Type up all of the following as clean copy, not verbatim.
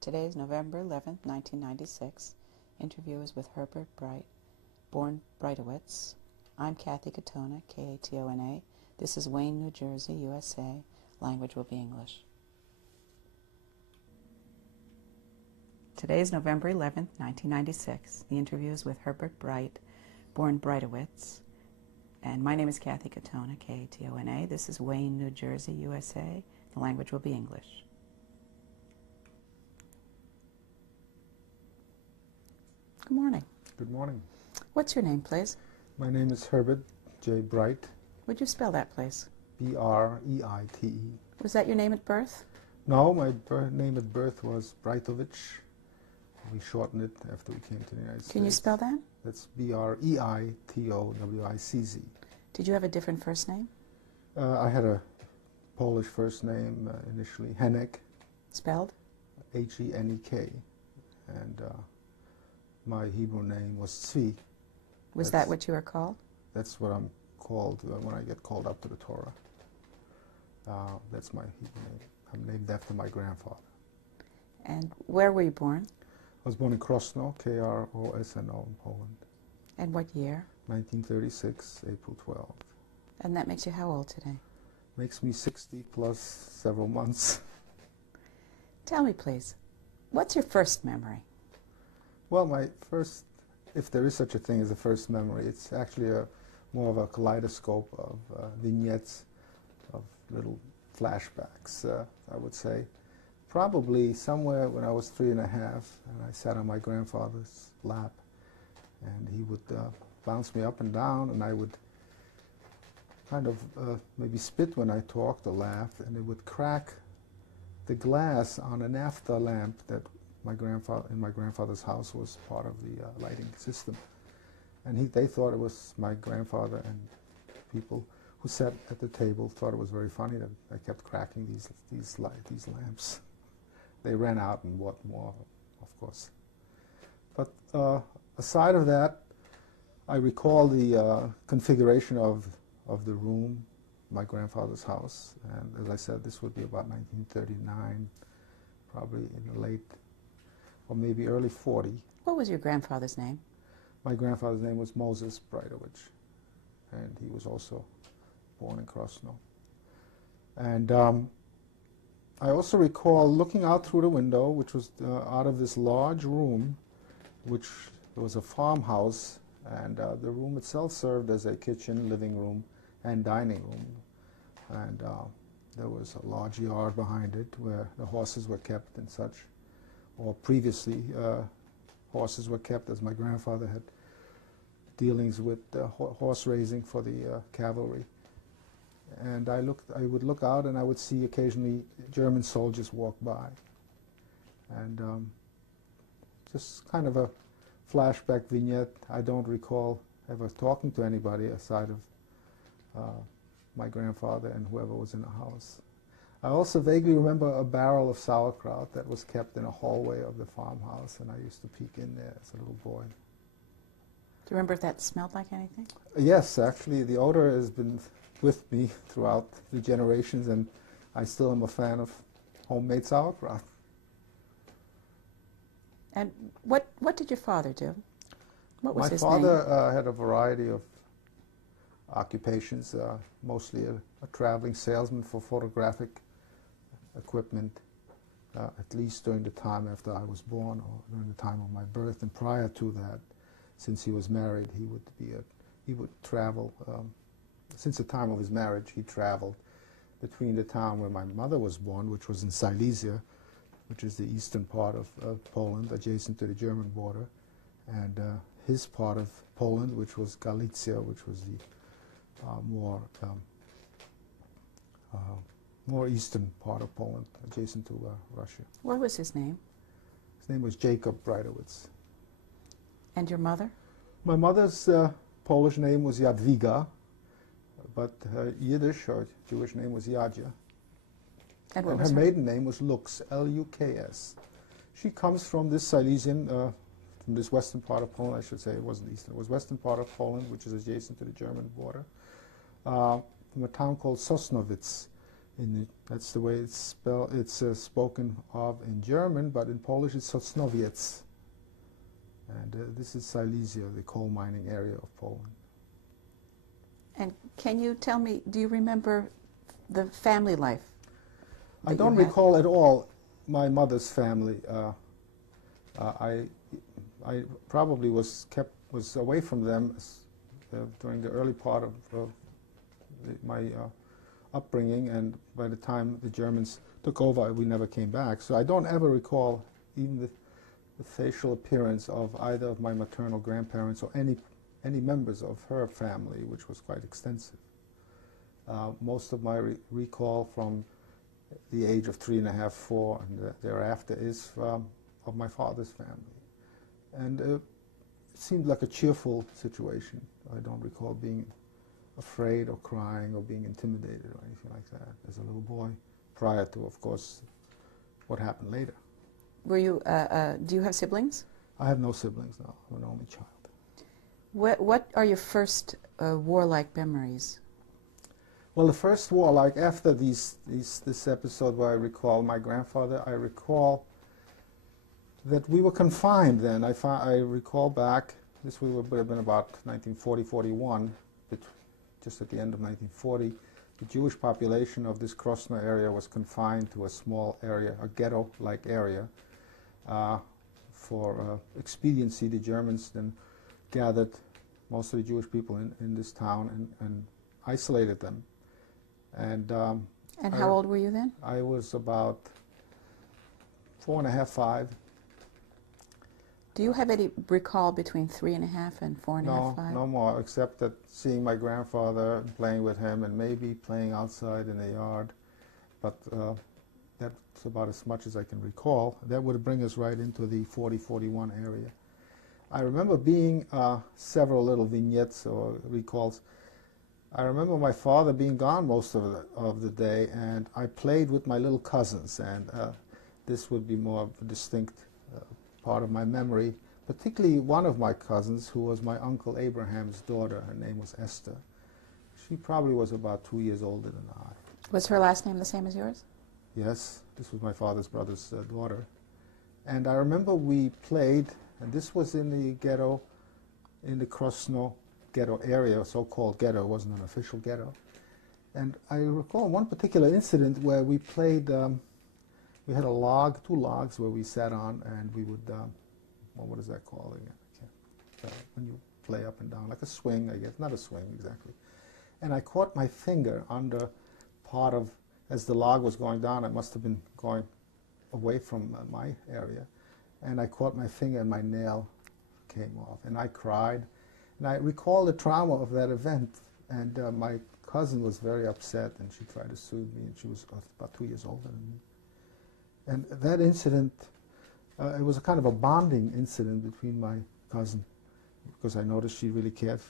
Today is November 11th, 1996. Interview is with Herbert Breite, born Breitowitz. I'm Kathy Katona, K-A-T-O-N-A. This is Wayne, New Jersey, USA. Language will be English. Today is November 11th, 1996. The interview is with Herbert Breite, born Breitowitz. And my name is Kathy Katona, K-A-T-O-N-A. This is Wayne, New Jersey, USA. The language will be English. Good morning. Good morning. What's your name, please? My name is Herbert J. Breite. Would you spell that, please? B-R-E-I-T-E. Was that your name at birth? No, my name at birth was Breitovich. We shortened it after we came to the United States. Can you spell that? That's B-R-E-I-T-O-W-I-C-Z. Did you have a different first name? I had a Polish first name initially, Henek. Spelled? H-E-N-E-K. And my Hebrew name was Tzvi. Was that what you were called? That's what I'm called when I get called up to the Torah. That's my Hebrew name. I'm named after my grandfather. And where were you born? I was born in Krosno, K-R-O-S-N-O, in Poland. And what year? 1936, April 12th. And that makes you how old today? Makes me 60 plus several months. Tell me, please, what's your first memory? Well, my first, if there is such a thing as a first memory, it's actually more of a kaleidoscope of vignettes, of little flashbacks, I would say. Probably somewhere when I was 3 and a half, and I sat on my grandfather's lap, and he would bounce me up and down, and I would kind of maybe spit when I talked or laughed, and it would crack the glass on a naphtha lamp that my grandfather's house was part of the lighting system. And they thought it was my grandfather, and people who sat at the table thought it was very funny that I kept cracking these lamps. They ran out and bought more, of course. But aside of that, I recall the configuration of the room, my grandfather's house. And as I said, this would be about 1939, probably in the late, or maybe early 40. What was your grandfather's name? My grandfather's name was Moses Breitovich, and he was also born in Krosno. And I also recall looking out through the window, which was out of this large room, which was a farmhouse, and the room itself served as a kitchen, living room, and dining room. And there was a large yard behind it where the horses were kept and such, or previously horses were kept, as my grandfather had dealings with horse raising for the cavalry. And I would look out, and I would see occasionally German soldiers walk by. And just kind of a flashback vignette. I don't recall ever talking to anybody aside of my grandfather and whoever was in the house. I also vaguely remember a barrel of sauerkraut that was kept in a hallway of the farmhouse, and I used to peek in there as a little boy. Do you remember if that smelled like anything? Yes, actually, the odor has been with me throughout the generations, and I still am a fan of homemade sauerkraut. And what did your father do? What was his name? My father had a variety of occupations, mostly a traveling salesman for photographic equipment, at least during the time after I was born, or during the time of my birth. And prior to that, since he was married, he would travel. Since the time of his marriage, he traveled between the town where my mother was born, which was in Silesia, which is the eastern part of Poland, adjacent to the German border, and his part of Poland, which was Galicia, which was the more eastern part of Poland, adjacent to Russia. What was his name? His name was Jacob Breitowitz. And your mother? My mother's Polish name was Jadwiga, but her Yiddish or Jewish name was Yadia. And her maiden name was Lux, L-U-K-S. She comes from this Silesian, from this western part of Poland, I should say. It wasn't eastern. It was western part of Poland, which is adjacent to the German border, from a town called Sosnowiec That's the way it's spelled. It's spoken of in German, but in Polish it's Sosnowiec. And this is Silesia, the coal mining area of Poland. And can you tell me, do you remember the family life? I don't recall at all my mother's family. I probably was away from them during the early part of my upbringing, and by the time the Germans took over, we never came back. So I don't ever recall even the facial appearance of either of my maternal grandparents or any members of her family, which was quite extensive. Most of my recall from the age of 3½, 4, and thereafter is of my father's family. And it seemed like a cheerful situation. I don't recall being afraid or crying or being intimidated or anything like that as a little boy, prior to, of course, what happened later. Were you, do you have siblings? I have no siblings, no. I'm an only child. What are your first warlike memories? Well, the first warlike, after this episode where I recall my grandfather, I recall that we were confined then. I recall back, this would have been about 1940, 41, just at the end of 1940, the Jewish population of this Krosno area was confined to a small area, a ghetto-like area. For expediency, the Germans then gathered most of the Jewish people in this town and isolated them. And how old were you then? I was about 4½, 5. Do you have any recall between 3½, and 4½, 5? No more, except that seeing my grandfather and playing with him and maybe playing outside in the yard. But that's about as much as I can recall. That would bring us right into the 40, 41 area. I remember being several little vignettes or recalls. I remember my father being gone most of the day, and I played with my little cousins, and this would be more of a distinct part of my memory, particularly one of my cousins, who was my Uncle Abraham's daughter. Her name was Esther. She probably was about 2 years older than I. Was her last name the same as yours? Yes, this was my father's brother's daughter. And I remember we played, and this was in the ghetto, in the Krosno ghetto area, so-called ghetto. It wasn't an official ghetto. And I recall one particular incident where we played, we had two logs where we sat on, and we would, well, what is that called again? When you play up and down, like a swing, I guess. Not a swing, exactly. And I caught my finger under part of, as the log was going down, it must have been going away from my area, and I caught my finger and my nail came off, and I cried. And I recall the trauma of that event, and my cousin was very upset, and she tried to soothe me, and she was about 2 years older than me. And that incident, it was a kind of a bonding incident between my cousin, because I noticed she really cared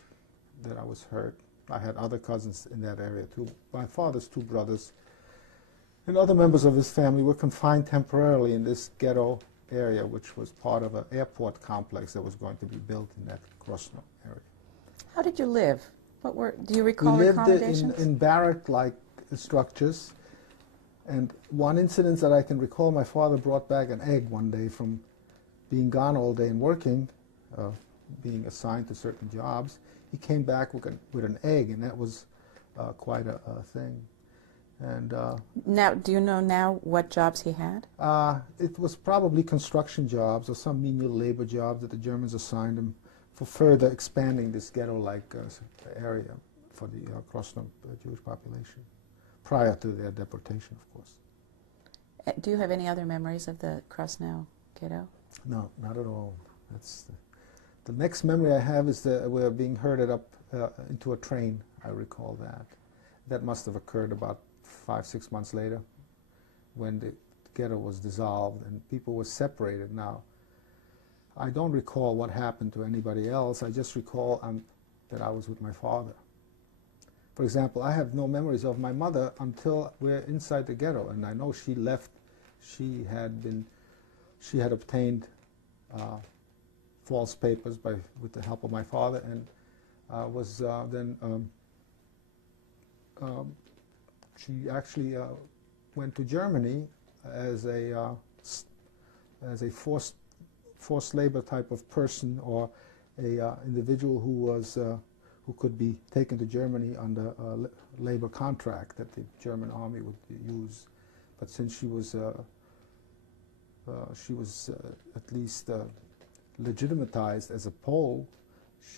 that I was hurt. I had other cousins in that area too. My father's 2 brothers and other members of his family were confined temporarily in this ghetto area, which was part of an airport complex that was going to be built in that Krosno area. How did you live? Do you recall we lived accommodations? in barrack-like structures. And one incident that I can recall, my father brought back an egg one day from being gone all day and working, being assigned to certain jobs. He came back with an egg, and that was quite a thing. And now, do you know now what jobs he had? It was probably construction jobs or some menial labor jobs that the Germans assigned him for further expanding this ghetto-like area for the Krosno Jewish population, prior to their deportation, of course. Do you have any other memories of the Krosno ghetto? No, not at all. That's the next memory I have is that we're being herded up into a train. I recall that. That must have occurred about 5, 6 months later, when the ghetto was dissolved and people were separated. Now, I don't recall what happened to anybody else. I just recall that I was with my father. For example, I have no memories of my mother until we're inside the ghetto, and I know she left. She had obtained false papers with the help of my father, and was then She actually went to Germany as a forced labor type of person, or a individual who could be taken to Germany under a labor contract that the German army would use. But since she was at least legitimatized as a Pole,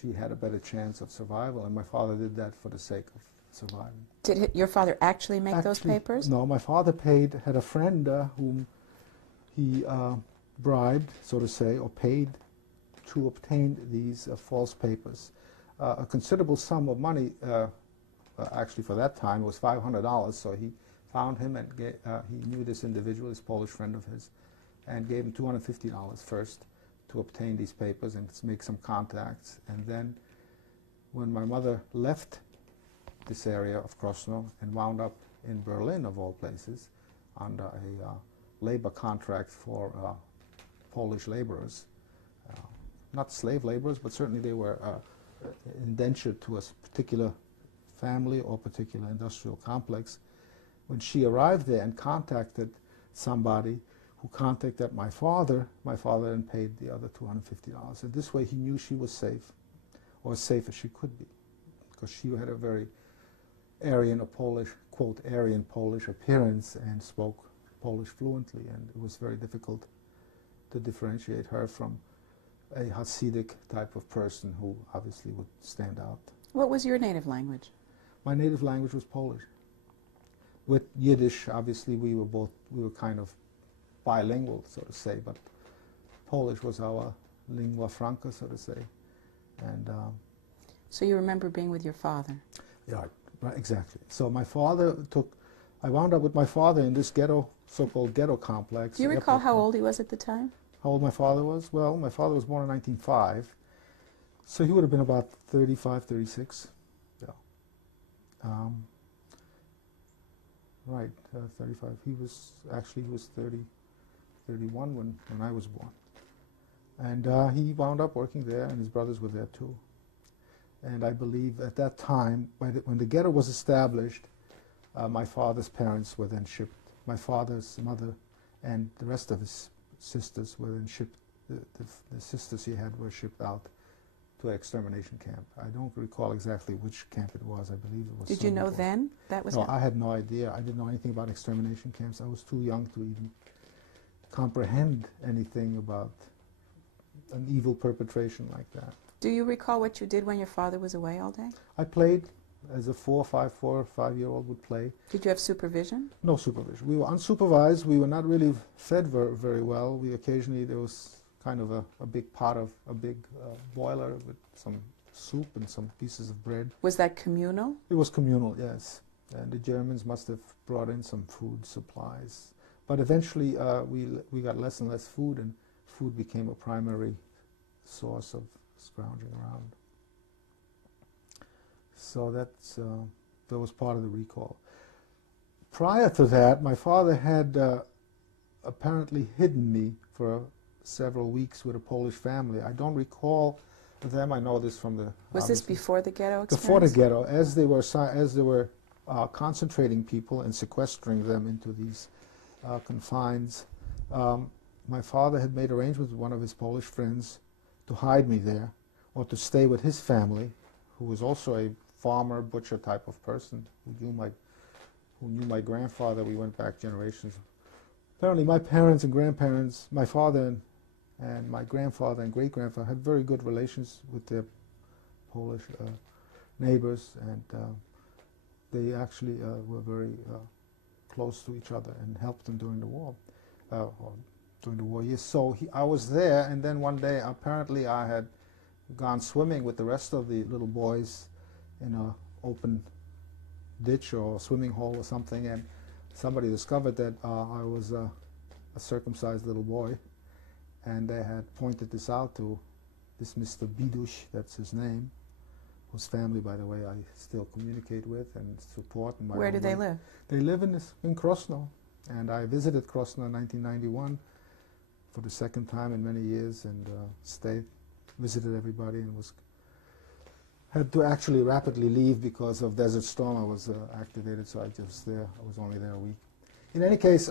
she had a better chance of survival, and my father did that for the sake of surviving. Did your father actually make those papers? No, my father had a friend whom he bribed, so to say, or paid to obtain these false papers. A considerable sum of money, actually for that time, was $500, so he found him and he knew this individual, this Polish friend of his, and gave him $250 first to obtain these papers and to make some contacts. And then when my mother left this area of Krosno and wound up in Berlin, of all places, under a labor contract for Polish laborers, not slave laborers, but certainly they were indentured to a particular family or particular industrial complex. When she arrived there and contacted somebody who contacted my father then paid the other $250. And this way he knew she was safe, or as safe as she could be, because she had a very Aryan or Polish, quote, Aryan Polish appearance and spoke Polish fluently, and it was very difficult to differentiate her from a Hasidic type of person who obviously would stand out. What was your native language? My native language was Polish. With Yiddish, obviously, we were kind of bilingual, so to say, but Polish was our lingua franca, so to say. And so you remember being with your father? Yeah, right, exactly. So my father I wound up with my father in this ghetto, so-called ghetto complex. Do you recall how old he was at the time? How old my father was? Well, my father was born in 1905, so he would have been about 35, 36. Yeah. Right, 35. He was 30, 31 when I was born. And he wound up working there, and his brothers were there too. And I believe at that time, when the ghetto was established, my father's parents were then shipped. My father's mother and the rest of his sisters were then shipped. The sisters he had were shipped out to an extermination camp. I don't recall exactly which camp it was. I believe it was. Did you know then that was? No, I had no idea. I didn't know anything about extermination camps. I was too young to even comprehend anything about an evil perpetration like that. Do you recall what you did when your father was away all day? I played as a 4 or 5-year-old would play. Did you have supervision? No supervision. We were unsupervised. We were not really fed very well. We occasionally, there was kind of a big pot of a big boiler with some soup and some pieces of bread. Was that communal? It was communal, yes. And the Germans must have brought in some food supplies. But eventually we got less and less food, and food became a primary source of scrounging around. So that was part of the recall. Prior to that, my father had apparently hidden me for several weeks with a Polish family. I don't recall them. I know this from the. Was this before the ghetto experience? Before the ghetto, as they were concentrating people and sequestering them into these confines. My father had made arrangements with one of his Polish friends to hide me there, or to stay with his family, who was also a farmer, butcher type of person, who knew my grandfather. We went back generations. Apparently my parents and grandparents, my father and my grandfather and great-grandfather had very good relations with their Polish neighbors, and they actually were very close to each other and helped them during the war, years. So I was there, and then one day apparently I had gone swimming with the rest of the little boys in an open ditch or swimming hole or something, and somebody discovered that I was a circumcised little boy, and they had pointed this out to this Mr. Bidush, that's his name, whose family, by the way, I still communicate with and support. In my Where do they way. live? They live in Krosno, and I visited Krosno in 1991 for the second time in many years, and visited everybody, and was had to actually rapidly leave because of Desert Storm. I was activated, so I was only there a week. In any case,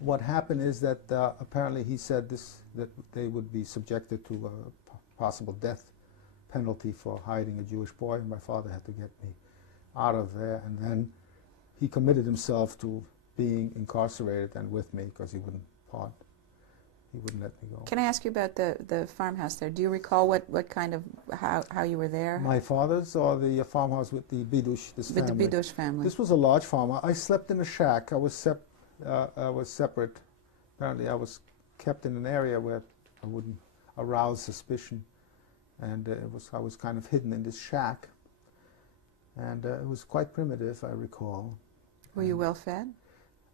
what happened is that apparently he said that they would be subjected to a possible death penalty for hiding a Jewish boy, and my father had to get me out of there. And then he committed himself to being incarcerated and with me because he wouldn't part. He wouldn't let me go. Can I ask you about the farmhouse there? Do you recall what kind of, how you were there? My father's, or the farmhouse with the Bidush, this family? With the Bidush family. This was a large farm. I slept in a shack. I was separate. Apparently I was kept in an area where I wouldn't arouse suspicion. And I was kind of hidden in this shack. And it was quite primitive, I recall. Were you well fed?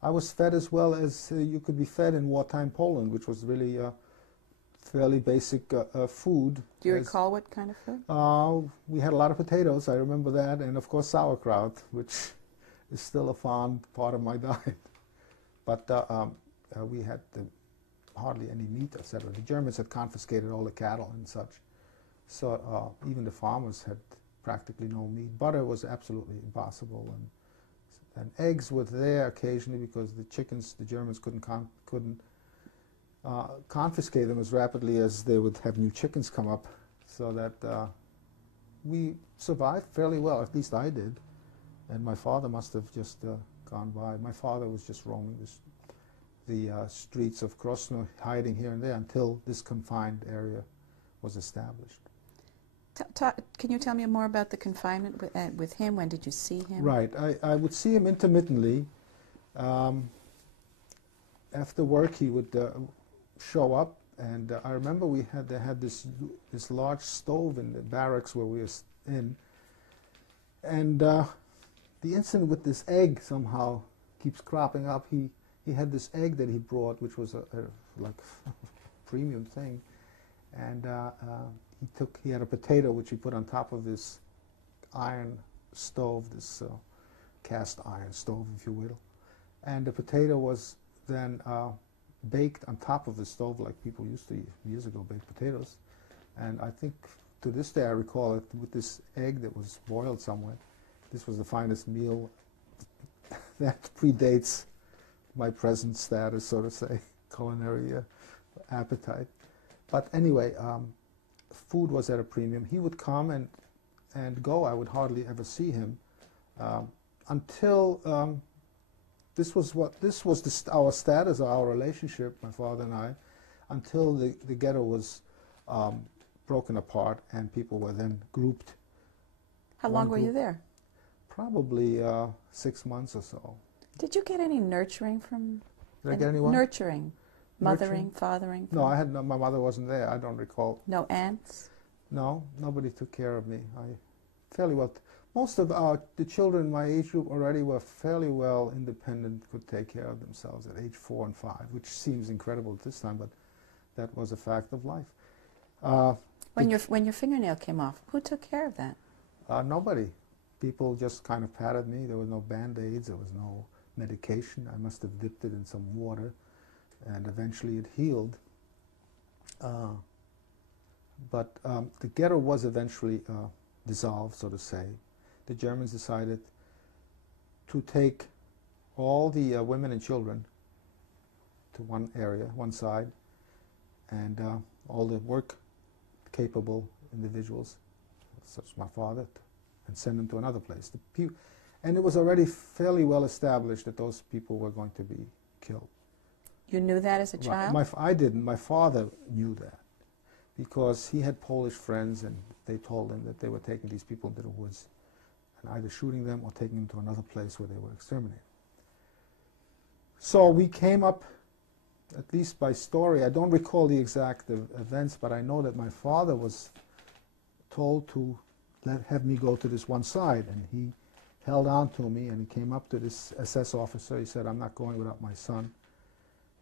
I was fed as well as you could be fed in wartime Poland, which was really fairly basic food. Do you recall what kind of food? We had a lot of potatoes, I remember that, and of course sauerkraut, which is still a fond part of my diet. But we had hardly any meat, etc. The Germans had confiscated all the cattle and such, so even the farmers had practically no meat. Butter was absolutely impossible, and eggs were there occasionally because the Germans couldn't confiscate them as rapidly as they would have new chickens come up, so that we survived fairly well. At least I did, and my father must have just gone by. My father was just roaming the streets of Krosno, hiding here and there until this confined area was established. Can you tell me more about the confinement with him? When did you see him? Right. I would see him intermittently. After work, he would show up, and I remember they had this large stove in the barracks where we were in, and the incident with this egg somehow keeps cropping up. He had this egg that he brought, which was like premium thing, and he had a potato which he put on top of this iron stove, this cast iron stove, if you will, and the potato was then baked on top of the stove like people used to years ago bake potatoes. And I think to this day I recall it with this egg that was boiled somewhere. This was the finest meal that predates my present status, so to say, culinary appetite. But anyway, food was at a premium. He would come and go. I would hardly ever see him until this was our status, our relationship, my father and I, until the ghetto was broken apart and people were then grouped. How long were you there? Probably 6 months or so. Did you get any nurturing from? Did I get any what? Nurturing. Mothering, fathering? No, I had no, my mother wasn't there. I don't recall. No aunts? No, nobody took care of me. Fairly well. Most of the children in my age group already were fairly well independent, could take care of themselves at age 4 and 5, which seems incredible at this time, but that was a fact of life. When your fingernail came off, who took care of that? Nobody. People just kind of patted me. There was no Band-Aids. There was no medication. I must have dipped it in some water, and eventually it healed. But the ghetto was eventually dissolved, so to say. The Germans decided to take all the women and children to one area, one side, and all the work-capable individuals, such as my father, and send them to another place. And it was already fairly well established that those people were going to be killed. You knew that as a child? I didn't. My father knew that because he had Polish friends, and they told him that they were taking these people into the woods and either shooting them or taking them to another place where they were exterminated. So we came up, at least by story, I don't recall the exact events, but I know that my father was told to have me go to this one side, and he held on to me, and he came up to this SS officer. He said, "I'm not going without my son."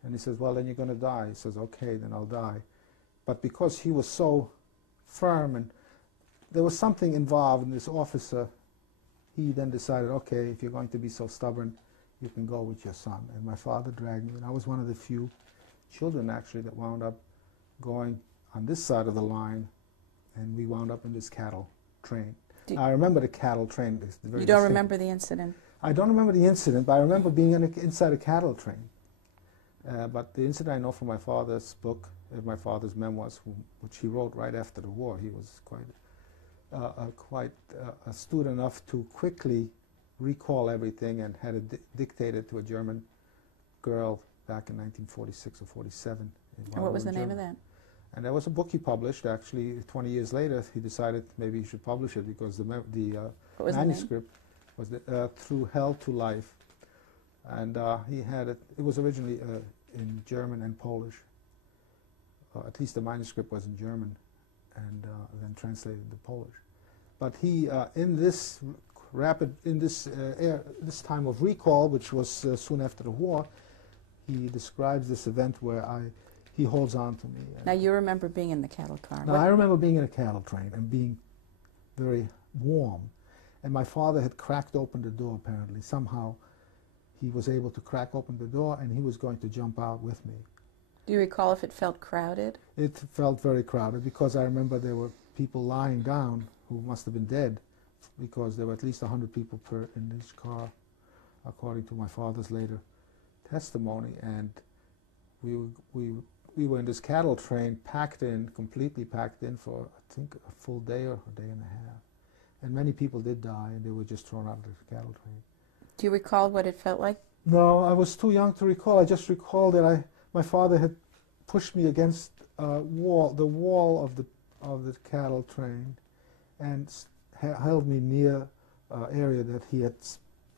And he says, "Well, then you're going to die." He says, "Okay, then I'll die." But because he was so firm, and there was something involved in this officer, he then decided, okay, if you're going to be so stubborn, you can go with your son. And my father dragged me, and I was one of the few children, actually, that wound up going on this side of the line and we wound up in this cattle train. Do I remember the cattle train. You don't remember the incident? I don't remember the incident, but I remember being inside a cattle train. But the incident I know from my father's book, my father's memoirs, which he wrote right after the war. He was quite astute enough to quickly recall everything and had it dictated to a German girl back in 1946 or 47. And what was the name of that? And that was a book he published. Actually, 20 years later, he decided maybe he should publish it because the manuscript was Through Hell to Life. And he had it. It was originally in German and Polish. At least the manuscript was in German, and then translated to Polish. But he, in this this time of recall, which was soon after the war, he describes this event where he holds on to me. Now you remember being in the cattle car. Now I remember being in a cattle train and being very warm. And my father had cracked open the door, apparently. Somehow he was able to crack open the door, and he was going to jump out with me. Do you recall if it felt crowded? It felt very crowded because I remember there were people lying down who must have been dead because there were at least 100 people in each car, according to my father's later testimony. And we were in this cattle train, completely packed in for, I think, a full day or a day and a half. And many people did die, and they were just thrown out of the cattle train. Do you recall what it felt like? No, I was too young to recall. I just recall that my father had pushed me against the wall of the cattle train, and held me near an area that he had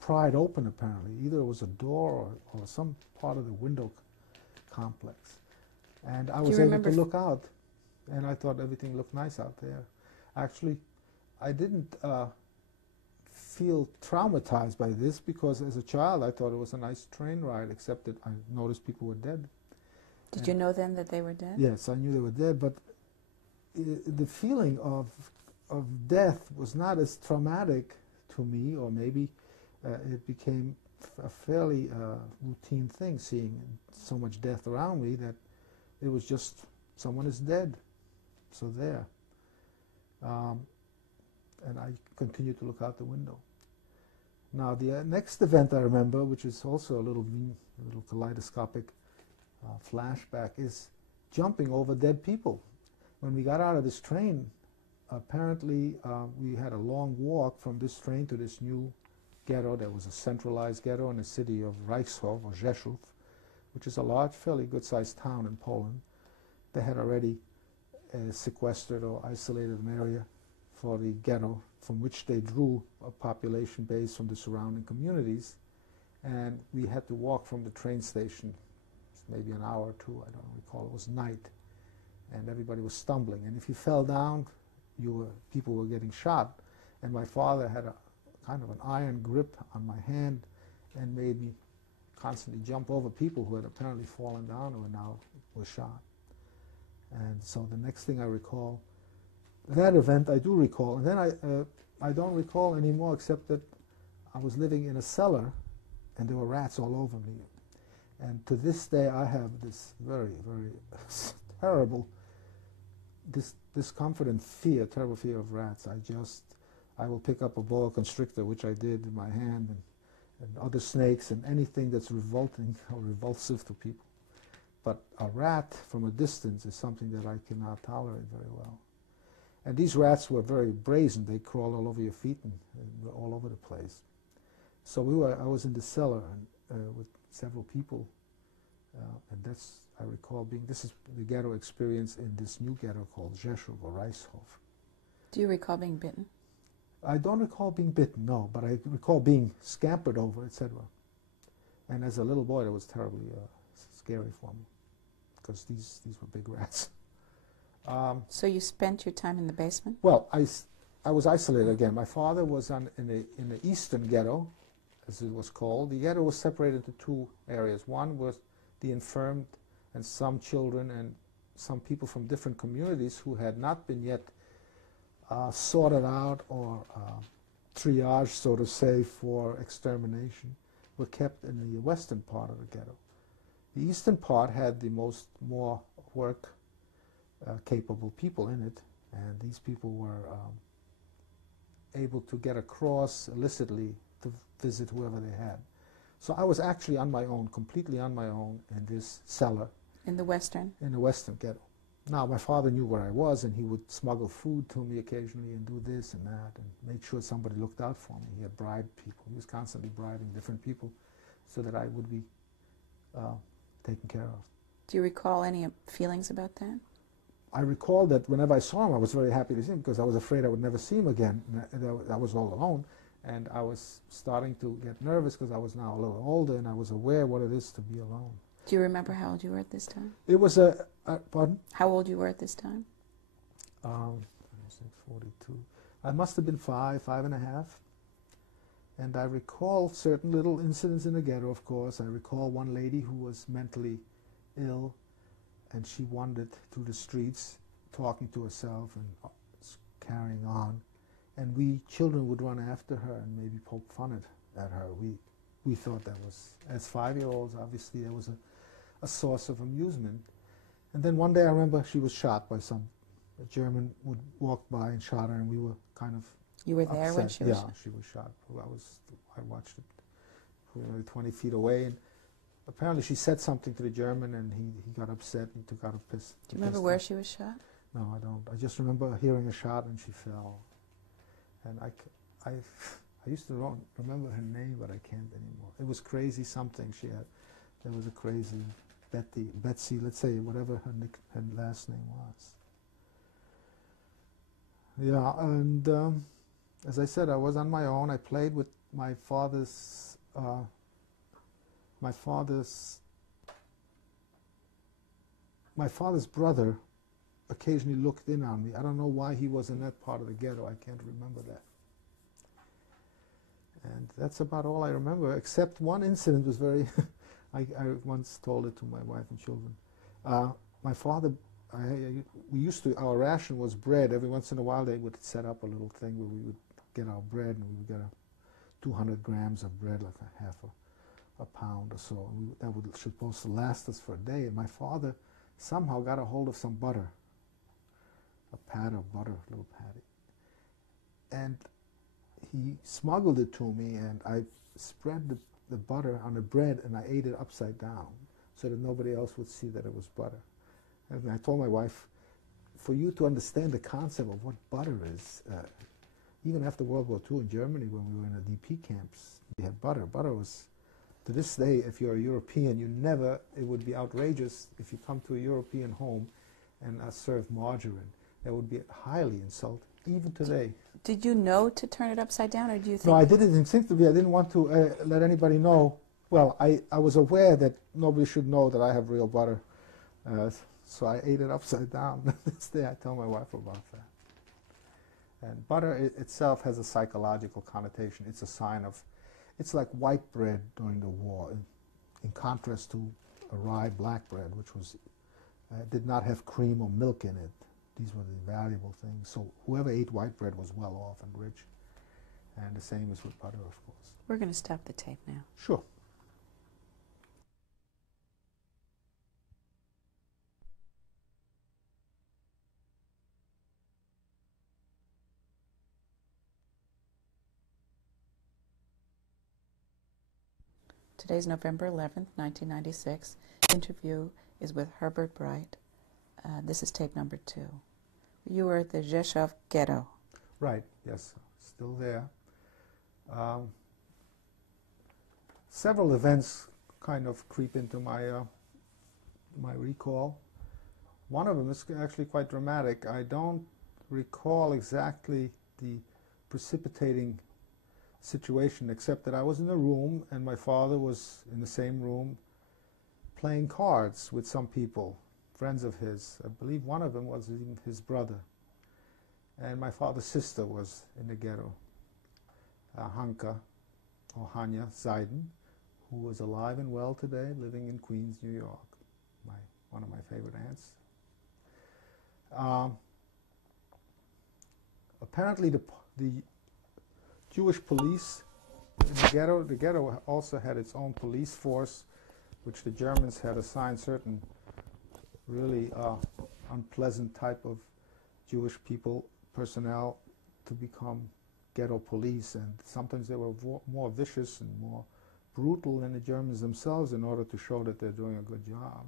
pried open. Apparently, either it was a door or some part of the window complex, and I was able to look out, and I thought everything looked nice out there. Actually, I didn't feel traumatized by this because as a child I thought it was a nice train ride, except that I noticed people were dead. Did you know then that they were dead? Yes, I knew they were dead, but the feeling of death was not as traumatic to me, or maybe it became a fairly routine thing, seeing so much death around me, that it was just someone is dead, so there. And I continued to look out the window. Now the next event I remember, which is also a little kaleidoscopic flashback, is jumping over dead people. When we got out of this train, apparently we had a long walk from this train to this new ghetto. There was a centralized ghetto in the city of Reichshof, or Rzeszów, which is a large, fairly good-sized town in Poland. They had already sequestered or isolated an area for the ghetto, from which they drew a population base from the surrounding communities. And we had to walk from the train station, maybe an hour or two, I don't recall. It was night, and everybody was stumbling. And if you fell down, people were getting shot. And my father had a kind of an iron grip on my hand and made me constantly jump over people who had apparently fallen down or now were shot. And so the next thing I recall, that event I do recall, and then I don't recall anymore except that I was living in a cellar and there were rats all over me. And to this day I have this very, very terrible discomfort and fear, terrible fear of rats. I will pick up a boa constrictor, which I did in my hand, and other snakes and anything that's revolting or revulsive to people. But a rat from a distance is something that I cannot tolerate very well. And these rats were very brazen. They crawled all over your feet and were all over the place. So I was in the cellar with several people, and I recall this is the ghetto experience in this new ghetto called Rzeszów or Reichshof. Do you recall being bitten? I don't recall being bitten, no, but I recall being scampered over, etc. And as a little boy, that was terribly scary for me, because these were big rats. So you spent your time in the basement? Well, I was isolated again. My father was in the eastern ghetto, as it was called. The ghetto was separated into two areas. One was the infirmed and some children and some people from different communities who had not been yet sorted out or triaged, so to say, for extermination, were kept in the western part of the ghetto. The eastern part had the more work capable people in it, And these people were able to get across illicitly to visit whoever they had. So I was actually on my own, completely on my own, in this cellar. In the Western? In the Western ghetto. Now, my father knew where I was, and he would smuggle food to me occasionally and do this and that, and made sure somebody looked out for me. He had bribed people. He was constantly bribing different people so that I would be taken care of. Do you recall any feelings about that? I recall that whenever I saw him, I was very happy to see him because I was afraid I would never see him again. I was all alone, and I was starting to get nervous because I was now a little older, and I was aware what it is to be alone. Do you remember how old you were at this time? It was pardon? How old you were at this time? 42. I must have been 5 and a half. And I recall certain little incidents in the ghetto, of course. I recall one lady who was mentally ill, and she wandered through the streets talking to herself and carrying on. And we children would run after her and maybe poke fun at her. We thought that was, as 5-year-olds, obviously, there was a source of amusement. And then one day I remember she was shot by a German would walk by and shot her, and we were kind of You were there upset. when she was shot? Yeah, she was shot. I watched it probably 20 feet away, and apparently she said something to the German, and he got upset and took out a pistol. Do you remember where she was shot? No, I don't. I just remember hearing a shot, and she fell. And I used to remember her name, but I can't anymore. It was crazy something she had. There was a crazy Betsy, let's say, whatever her last name was. Yeah, and as I said, I was on my own. I played with my father's brother occasionally looked in on me. I don't know why he was in that part of the ghetto. I can't remember that. And that's about all I remember, except one incident was very, I once told it to my wife and children. My father, our ration was bread. Every once in a while they would set up a little thing where we would get our bread, and we would get 200 grams of bread, like a half a pound or so. That was supposed to last us for a day. And my father somehow got a hold of some butter, a pat of butter, a little patty. And he smuggled it to me, and I spread the butter on the bread, and I ate it upside down so that nobody else would see that it was butter. And I told my wife, for you to understand the concept of what butter is, even after World War II in Germany, when we were in the DP camps, we had butter. Butter was, to this day, if you're a European, it would be outrageous if you come to a European home and are served margarine. That would be highly insulting, even today. Did you know to turn it upside down, or do you think? No, I didn't instinctively. I didn't want to let anybody know. Well, I was aware that nobody should know that I have real butter. So I ate it upside down. This day I tell my wife about that. And butter itself has a psychological connotation. It's a sign of, it's like white bread during the war, in contrast to a rye black bread, which was did not have cream or milk in it. These were the valuable things. So whoever ate white bread was well off and rich. And the same is with butter, of course. We're going to stop the tape now. Sure. Today's November 11th, 1996. Interview is with Herbert Breite. This is tape number 2. You were at the Rzeszów ghetto. Right, yes, still there. Several events kind of creep into my my recall. One of them is actually quite dramatic. I don't recall exactly the precipitating situation, except that I was in a room and my father was in the same room playing cards with some people, friends of his. I believe one of them was even his brother. And my father's sister was in the ghetto, Hanka, or Hanya Zaiden, who is alive and well today, living in Queens, New York. One of my favorite aunts. Apparently the Jewish police in the ghetto also had its own police force, which the Germans had assigned certain really unpleasant type of Jewish people, personnel, to become ghetto police, and sometimes they were more vicious and more brutal than the Germans themselves in order to show that they're doing a good job.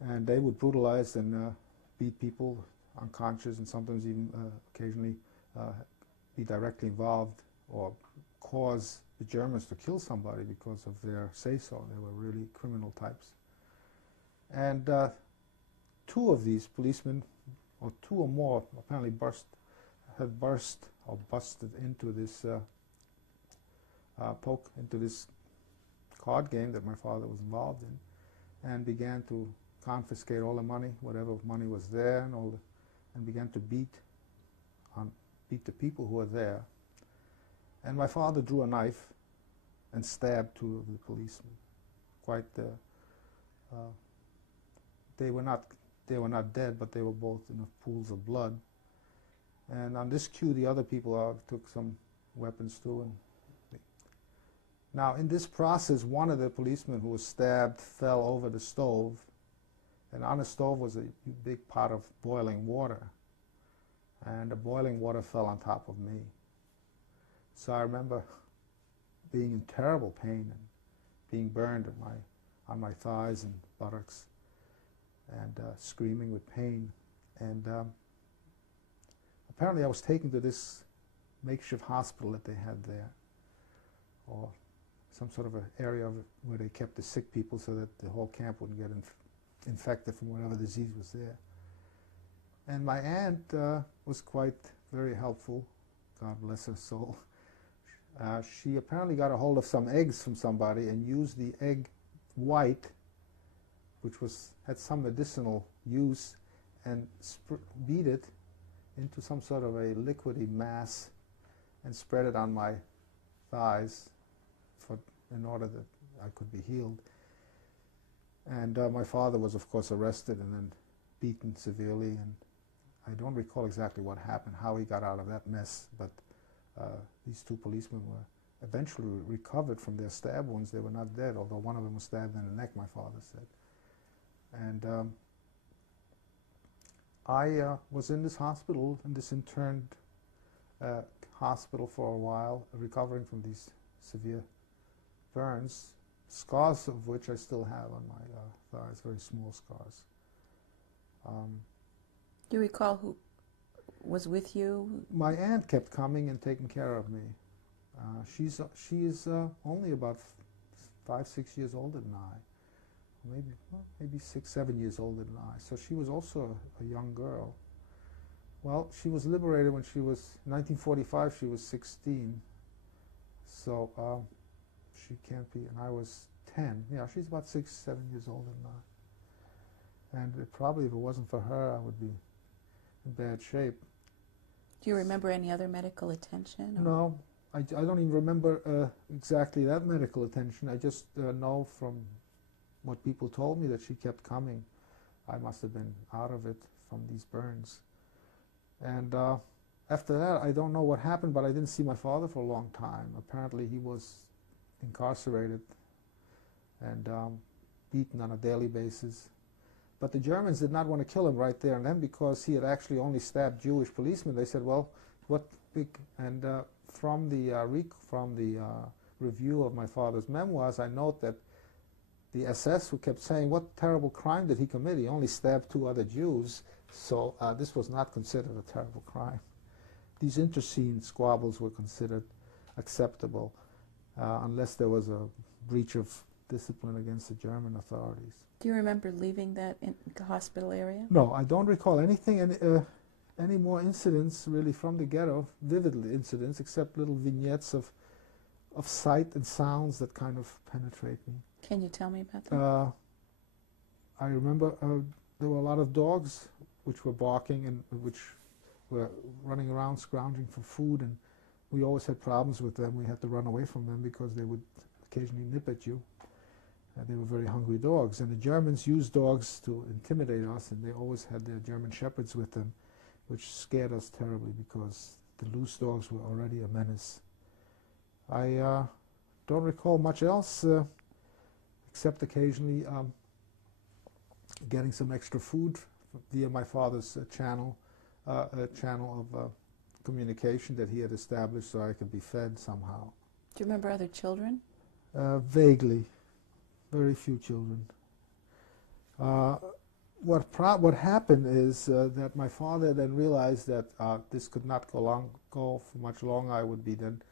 And they would brutalize and beat people unconscious, and sometimes even occasionally be directly involved or cause the Germans to kill somebody because of their say-so. They were really criminal types. And two of these policemen, or two or more, apparently had busted into this into this card game that my father was involved in, and began to confiscate all the money, whatever money was there, and began to beat the people who were there. And my father drew a knife and stabbed two of the policemen. They were not dead, but they were both in pools of blood. And on this cue, the other people took some weapons too. And now, in this process, one of the policemen who was stabbed fell over the stove, and on the stove was a big pot of boiling water, and the boiling water fell on top of me. So I remember being in terrible pain and being burned on my thighs and buttocks, and screaming with pain. And apparently I was taken to this makeshift hospital that they had there, or some sort of an area where they kept the sick people so that the whole camp wouldn't get infected from whatever disease was there. And my aunt was very helpful, God bless her soul. She apparently got a hold of some eggs from somebody and used the egg white, which had some medicinal use, and beat it into some sort of a liquidy mass and spread it on my thighs in order that I could be healed. And my father was, of course, arrested and then beaten severely, and I don't recall exactly what happened, how he got out of that mess, but these two policemen were eventually recovered from their stab wounds. They were not dead, although one of them was stabbed in the neck, my father said. And I was in this hospital, in this interned hospital for a while, recovering from these severe burns, scars of which I still have on my thighs, very small scars. Do you recall who was with you? My aunt kept coming and taking care of me. She is only about 5, 6 years older than I, maybe 6, 7 years older than I. So she was also a young girl. Well, she was liberated when she was, in 1945, she was 16. So she can't be, and I was 10. Yeah, she's about 6, 7 years older than I. And probably if it wasn't for her, I would be in bad shape. Do you remember any other medical attention? Or? No, I don't even remember exactly that medical attention. I just know from what people told me that she kept coming. I must have been out of it from these burns. And after that, I don't know what happened, but I didn't see my father for a long time. Apparently he was incarcerated and beaten on a daily basis. But the Germans did not want to kill him right there and then, because he had actually only stabbed Jewish policemen. They said, well, what big... And from the review of my father's memoirs, I note that the SS who kept saying, what terrible crime did he commit? He only stabbed 2 other Jews. So this was not considered a terrible crime. These interscene squabbles were considered acceptable unless there was a breach of discipline against the German authorities. Do you remember leaving that hospital area? No, I don't recall anything, any more incidents really from the ghetto, vivid incidents, except little vignettes of sight and sounds that kind of penetrate me. Can you tell me about that? I remember there were a lot of dogs which were barking and which were running around scrounging for food, and we always had problems with them. We had to run away from them because they would occasionally nip at you. They were very hungry dogs, and the Germans used dogs to intimidate us, and they always had their German shepherds with them, which scared us terribly because the loose dogs were already a menace. I don't recall much else except occasionally getting some extra food via my father's channel a channel of communication that he had established so I could be fed somehow. Do you remember other children? Vaguely, very few children. What happened is that my father then realized that this could not go for much longer. I would be then.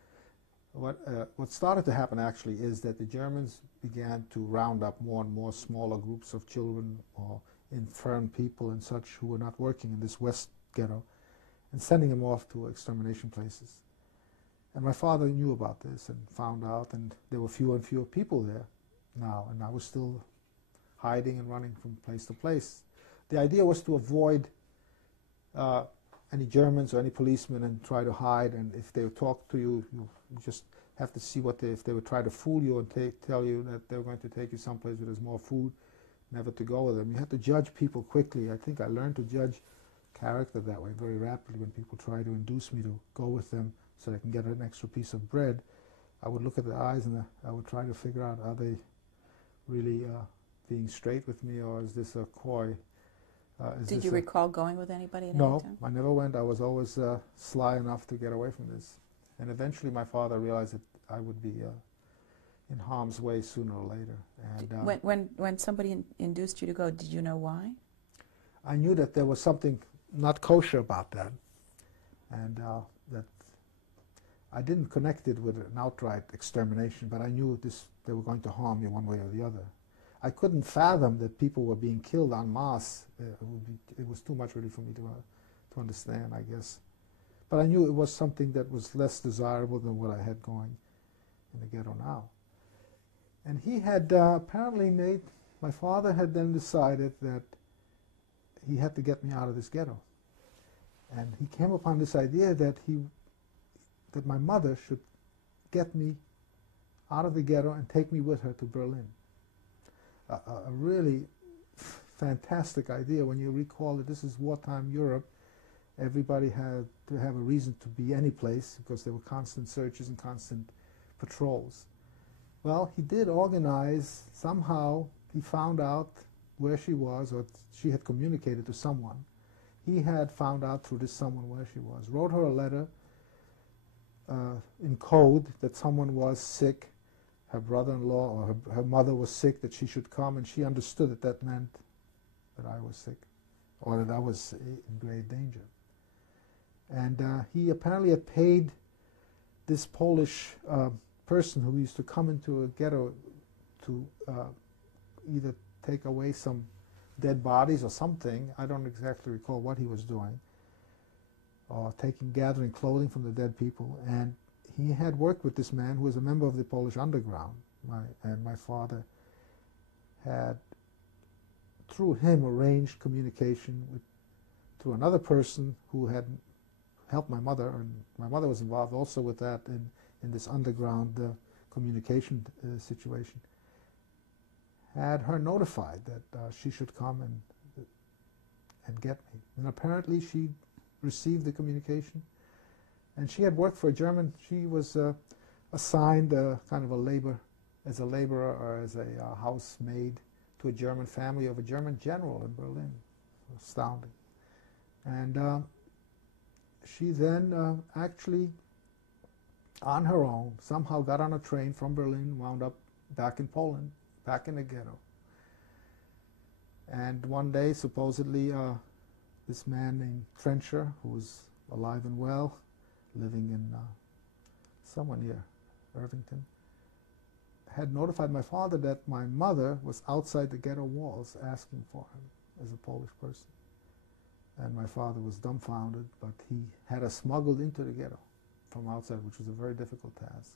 What started to happen actually is that the Germans began to round up more and more smaller groups of children or infirm people and such who were not working in this West ghetto and sending them off to extermination places. And my father knew about this and found out, and there were fewer and fewer people there now, and I was still hiding and running from place to place. The idea was to avoid any Germans or any policemen and try to hide, and if they talk to you, you just have to see if they would try to fool you and tell you that they were going to take you someplace where there's more food, never to go with them. You have to judge people quickly. I think I learned to judge character that way very rapidly. When people try to induce me to go with them so they can get an extra piece of bread, I would look at their eyes and I would try to figure out, are they really being straight with me, or is this a coy? Did you recall going with anybody at any time? No, I never went. I was always sly enough to get away from this. And eventually my father realized that I would be in harm's way sooner or later. And when somebody induced you to go, did you know why? I knew that there was something not kosher about that, and that I didn't connect it with an outright extermination, but I knew they were going to harm me one way or the other. I couldn't fathom that people were being killed en masse. It was too much really for me to understand, I guess. But I knew it was something that was less desirable than what I had going in the ghetto now. And he had apparently my father had then decided that he had to get me out of this ghetto. And he came upon this idea that my mother should get me out of the ghetto and take me with her to Berlin. A really fantastic idea when you recall that this is wartime Europe. Everybody had to have a reason to be any place because there were constant searches and constant patrols. Well, he did organize, somehow he found out where she was, or she had communicated to someone. He had found out through this someone where she was, wrote her a letter in code that someone was sick, her brother-in-law or her mother was sick, that she should come, and she understood that that meant that I was sick, or that I was in grave danger. And he apparently had paid this Polish person who used to come into a ghetto to either take away some dead bodies or something. I don't exactly recall what he was doing, or gathering clothing from the dead people. And he had worked with this man who was a member of the Polish underground. My father had, through him, arranged communication to another person who had helped my mother, and my mother was involved also with that in this underground communication situation. Had her notified that she should come and get me. And apparently she received the communication. And she had worked for a German. She was assigned kind of as a laborer or as a housemaid to a German family of a German general in Berlin. Astounding. And she then actually, on her own, somehow got on a train from Berlin, wound up back in Poland, back in the ghetto. And one day, supposedly, this man named Trencher, who was alive and well, living in somewhere near Irvington, had notified my father that my mother was outside the ghetto walls asking for him as a Polish person. And my father was dumbfounded, but he had us smuggled into the ghetto from outside, which was a very difficult task.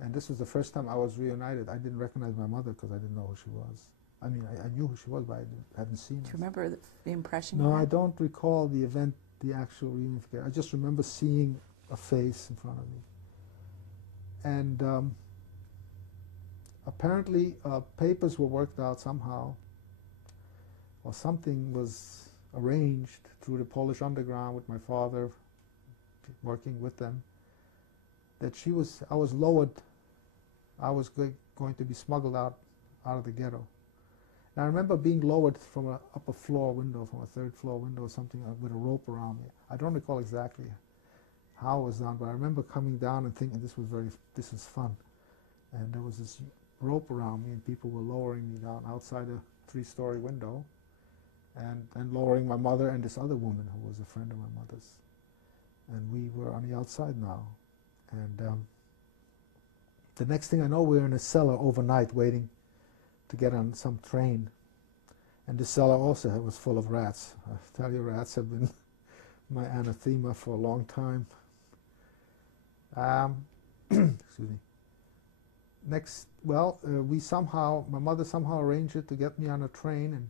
And this was the first time I was reunited. I didn't recognize my mother because I didn't know who she was. I mean, I knew who she was, but I hadn't seen her. Do you remember the impression? No, I don't recall the event, the actual reunification. I just remember seeing a face in front of me. And apparently papers were worked out somehow, or something was arranged through the Polish underground with my father, working with them, that I was lowered, I was going to be smuggled out of the ghetto. And I remember being lowered from an upper floor window, from a third floor window or something, with a rope around me. I don't recall exactly how it was done, but I remember coming down and thinking this was fun. And there was this rope around me, and people were lowering me down outside a 3-story window, and lowering my mother and this other woman who was a friend of my mother's. And we were on the outside now. And the next thing I know, we were in a cellar overnight waiting to get on some train. And the cellar also was full of rats. I tell you, rats have been my anathema for a long time. Excuse me. My mother somehow arranged it to get me on a train, and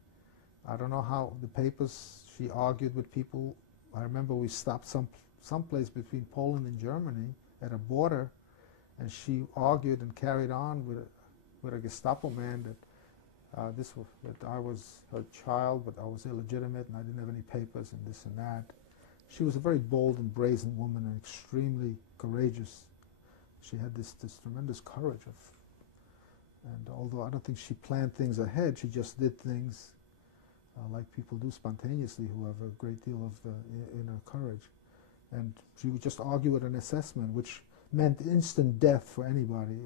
I don't know how the papers, she argued with people. I remember we stopped someplace between Poland and Germany at a border, and she argued and carried on with a Gestapo man that that I was her child, but I was illegitimate and I didn't have any papers and this and that. She was a very bold and brazen woman and extremely courageous. She had this tremendous courage and although I don't think she planned things ahead, she just did things like people do spontaneously who have a great deal of inner courage. And she would just argue with an assessment, which meant instant death for anybody.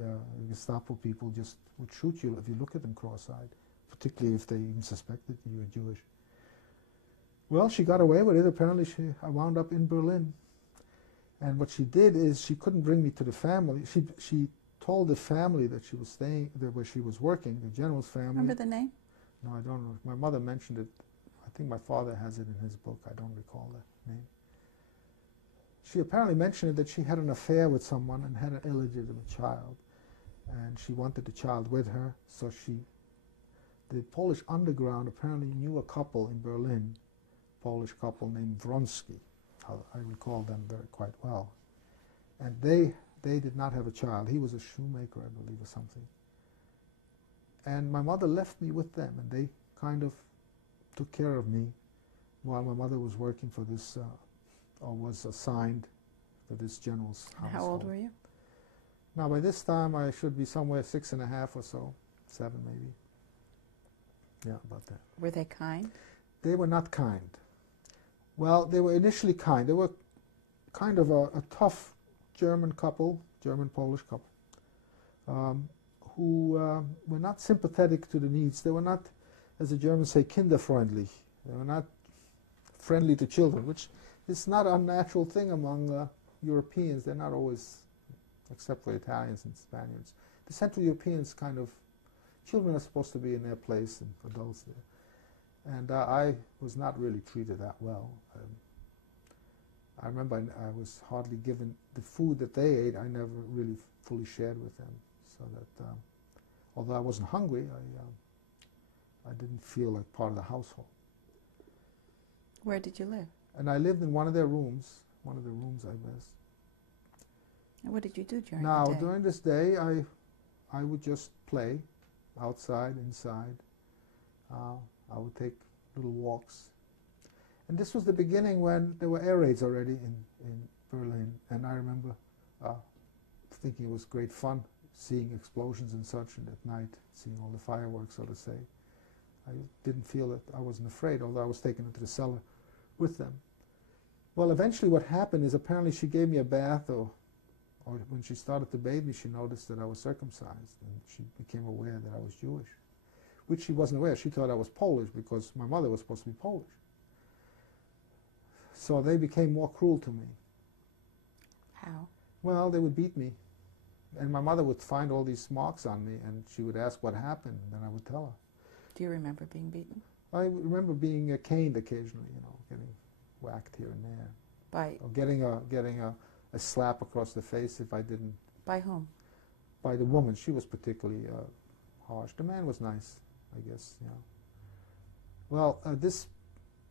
Gestapo people just would shoot you if you look at them cross-eyed, particularly if they even suspected you were Jewish. Well, she got away with it. Apparently, I wound up in Berlin. And what she did is she couldn't bring me to the family. She told the family that she was staying, where she was working, the general's family. Remember the name? No, I don't know. My mother mentioned it. I think my father has it in his book. I don't recall the name. She apparently mentioned that she had an affair with someone and had an illegitimate child. And she wanted the child with her, so the Polish underground apparently knew a couple in Berlin, Polish couple named Vronsky. I recall them quite well. And they did not have a child. He was a shoemaker, I believe, or something. And my mother left me with them, and they kind of took care of me while my mother was working for this, or was assigned to this general's household. How old were you? Now, by this time, I should be somewhere 6.5 or so, 7 maybe. Yeah, about that. Were they kind? They were not kind. Well, they were initially kind. They were kind of a tough German couple, German-Polish couple, who were not sympathetic to the needs. They were not, as the Germans say, kinderfreundlich. They were not friendly to children, which is not an unnatural thing among Europeans. They're not always, except for Italians and Spaniards. The Central Europeans kind of, children are supposed to be in their place and adults there. And I was not really treated that well. I remember I was hardly given the food that they ate. I never really fully shared with them. So that, although I wasn't hungry, I didn't feel like part of the household. Where did you live? And I lived in one of the rooms, I guess. And what did you do during Now, the day? during this day, I would just play outside, inside. I would take little walks. And this was the beginning when there were air raids already in Berlin. And I remember thinking it was great fun, seeing explosions and such, and at night, seeing all the fireworks, so to say. I didn't feel that I wasn't afraid, although I was taken into the cellar with them. Well, eventually what happened is apparently she gave me a bath, or when she started to bathe me, she noticed that I was circumcised, and she became aware that I was Jewish, which she wasn't aware. She thought I was Polish because my mother was supposed to be Polish. So they became more cruel to me. How? Well, they would beat me, and my mother would find all these marks on me, and she would ask what happened, and then I would tell her. Do you remember being beaten? I remember being caned occasionally, getting whacked here and there. By? Or getting a slap across the face if I didn't. By whom? By the woman. She was particularly harsh. The man was nice, I guess, Well, this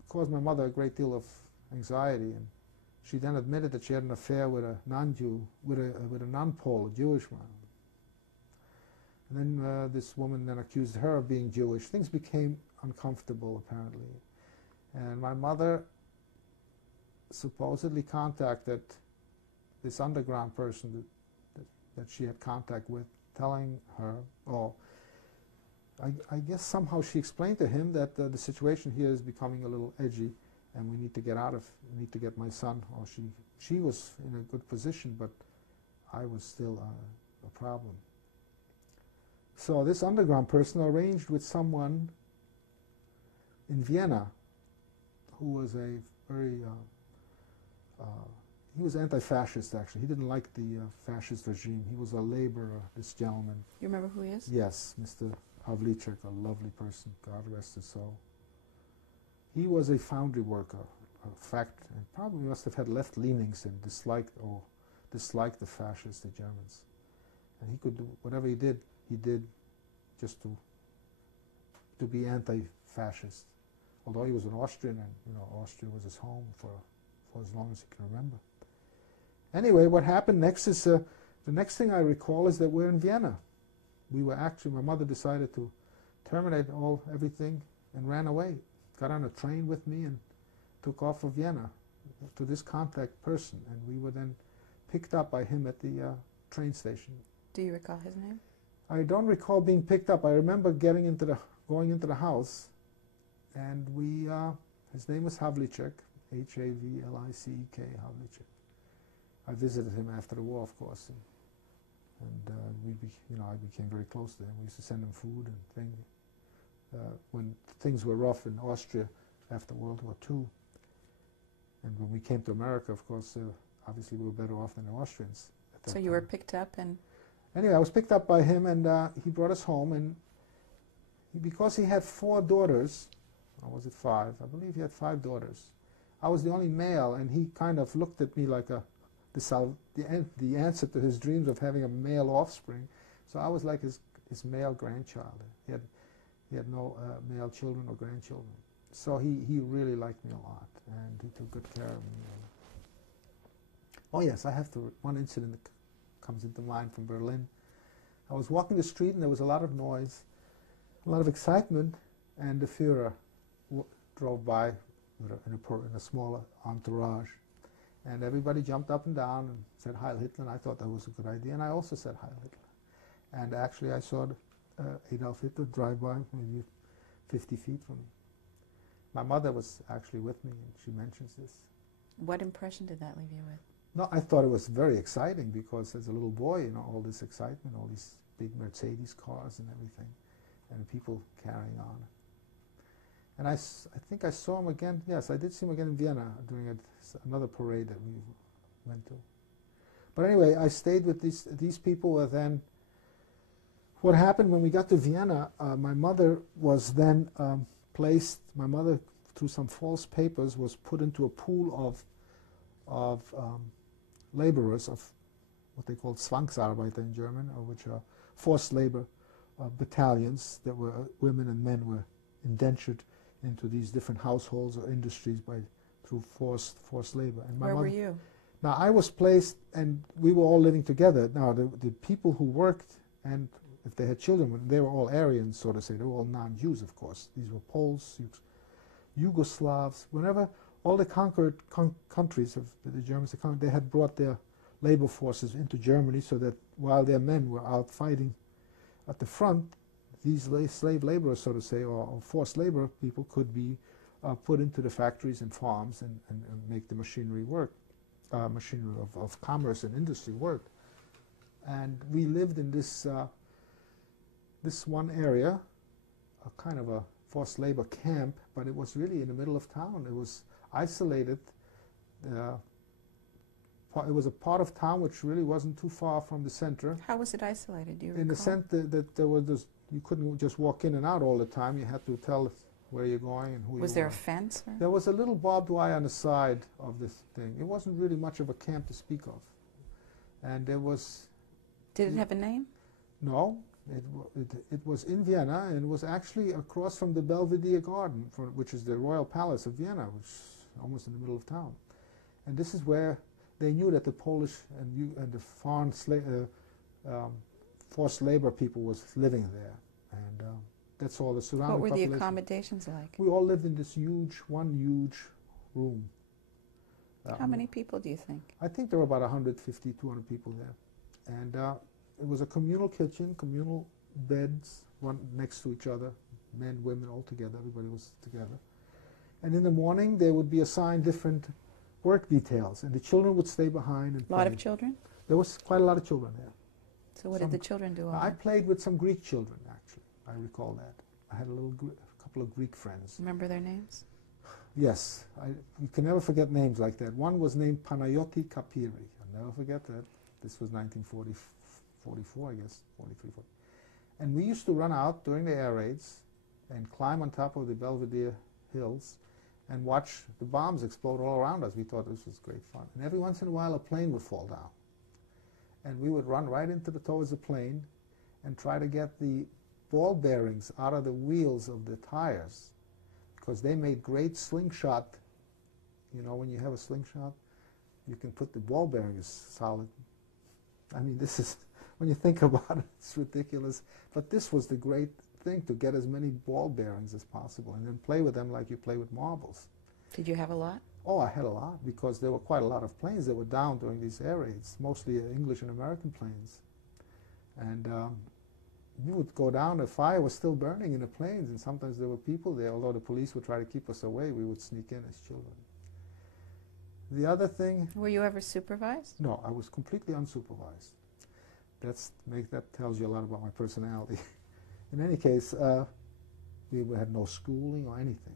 caused my mother a great deal of anxiety, and she then admitted that she had an affair with a non-Jew, with a non-Pole, a Jewish man. And then this woman then accused her of being Jewish. Things became uncomfortable, apparently. And my mother supposedly contacted this underground person that she had contact with, telling her, I guess somehow she explained to him that the situation here is becoming a little edgy, and we need to get my son, or she was in a good position, but I was still a problem. So this underground person arranged with someone in Vienna who was a very, he was anti-fascist actually. He didn't like the fascist regime. He was a laborer, this gentleman. You remember who he is? Yes, Mr. Havlicek, a lovely person, God rest his soul. He was a foundry worker, and probably must have had left leanings and disliked the fascists, the Germans. And he could do whatever he did just to be anti-fascist. Although he was an Austrian, and Austria was his home for as long as he can remember. Anyway, what happened next is the next thing I recall is that we're in Vienna. We were actually, my mother decided to terminate everything and ran away. Got on a train with me and took off for Vienna to this contact person, and we were then picked up by him at the train station. Do you recall his name? I don't recall being picked up. I remember going into the house, and his name was Havlicek, Havlicek, Havlicek. I visited him after the war, of course, and I became very close to him. We used to send him food and things when things were rough in Austria after World War II. And when we came to America, of course, obviously we were better off than the Austrians at that time. So you were picked up and... Anyway, I was picked up by him, and he brought us home, and because he had 4 daughters, or was it 5? I believe he had 5 daughters. I was the only male, and he kind of looked at me like the answer to his dreams of having a male offspring. So I was like his male grandchild. He had no male children or grandchildren. So he really liked me a lot, and he took good care of me. Oh yes, one incident that comes into mind from Berlin. I was walking the street, and there was a lot of noise, a lot of excitement, and the Führer drove by in a small entourage. And everybody jumped up and down and said Heil Hitler, and I thought that was a good idea, and I also said Heil Hitler. And actually I saw Adolf Hitler drive by maybe 50 feet from me. My mother was actually with me, and she mentions this. What impression did that leave you with? No, I thought it was very exciting, because as a little boy, all this excitement, all these big Mercedes cars and everything, and people carrying on. And I think I saw him again. Yes, I did see him again in Vienna during another parade that we went to. But anyway, I stayed with these people. Then what happened when we got to Vienna, my mother was then placed, my mother, through some false papers, was put into a pool of laborers, of what they called Zwangsarbeiter in German, or which are forced labor battalions, that were women and men were indentured into these different households or industries through forced labor. And where were you? Now I was placed, and we were all living together. Now the people who worked, and if they had children, they were all Aryans, so to say. They were all non-Jews, of course. These were Poles, Yugoslavs. Whenever all the conquered countries of the Germans, they had brought their labor forces into Germany, so that while their men were out fighting at the front, these slave laborers, so to say, or forced labor people could be put into the factories and farms and make the machinery work, machinery of commerce and industry work. And we lived in this one area, a kind of a forced labor camp, but it was really in the middle of town. It was isolated. It was a part of town which really wasn't too far from the center. How was it isolated? Do you recall? In the sense that there was you couldn't just walk in and out all the time. You had to tell where you're going and who you were. Was there a fence? Or? There was a little barbed wire on the side of this thing. It wasn't really much of a camp to speak of. And there was... Did it have a name? No. It was in Vienna, and it was actually across from the Belvedere Garden, which is the Royal Palace of Vienna, which is almost in the middle of town. And this is where they knew that the Polish and the foreign forced labor people was living there, and that's all the surrounding What were population. the accommodations like? We all lived in this one huge room. How many people do you think? I think there were about 150, 200 people there. And it was a communal kitchen, communal beds, one next to each other, men, women, all together. Everybody was together. And in the morning, they would be assigned different work details, and the children would stay behind and play. A lot of children? There was quite a lot of children there. So what did the children do? I played with some Greek children, actually. I recall that. I had a couple of Greek friends. Remember their names? Yes. You can never forget names like that. One was named Panayoti Kapiri. I'll never forget that. This was 1944, I guess, 43, 40. And we used to run out during the air raids and climb on top of the Belvedere Hills and watch the bombs explode all around us. We thought this was great fun. And every once in a while, a plane would fall down. And we would run right towards the plane and try to get the ball bearings out of the wheels of the tires, because they made great slingshot. You know, when you have a slingshot, you can put the ball bearings solid. I mean, this is, when you think about it, it's ridiculous. But this was the great thing, to get as many ball bearings as possible and then play with them like you play with marbles. Did you have a lot? Oh, I had a lot, because there were quite a lot of planes that were down during these air raids, mostly English and American planes. And you would go down, the fire was still burning in the planes, and sometimes there were people there. Although the police would try to keep us away, we would sneak in as children. The other thing... Were you ever supervised? No, I was completely unsupervised. That tells you a lot about my personality. In any case, we had no schooling or anything.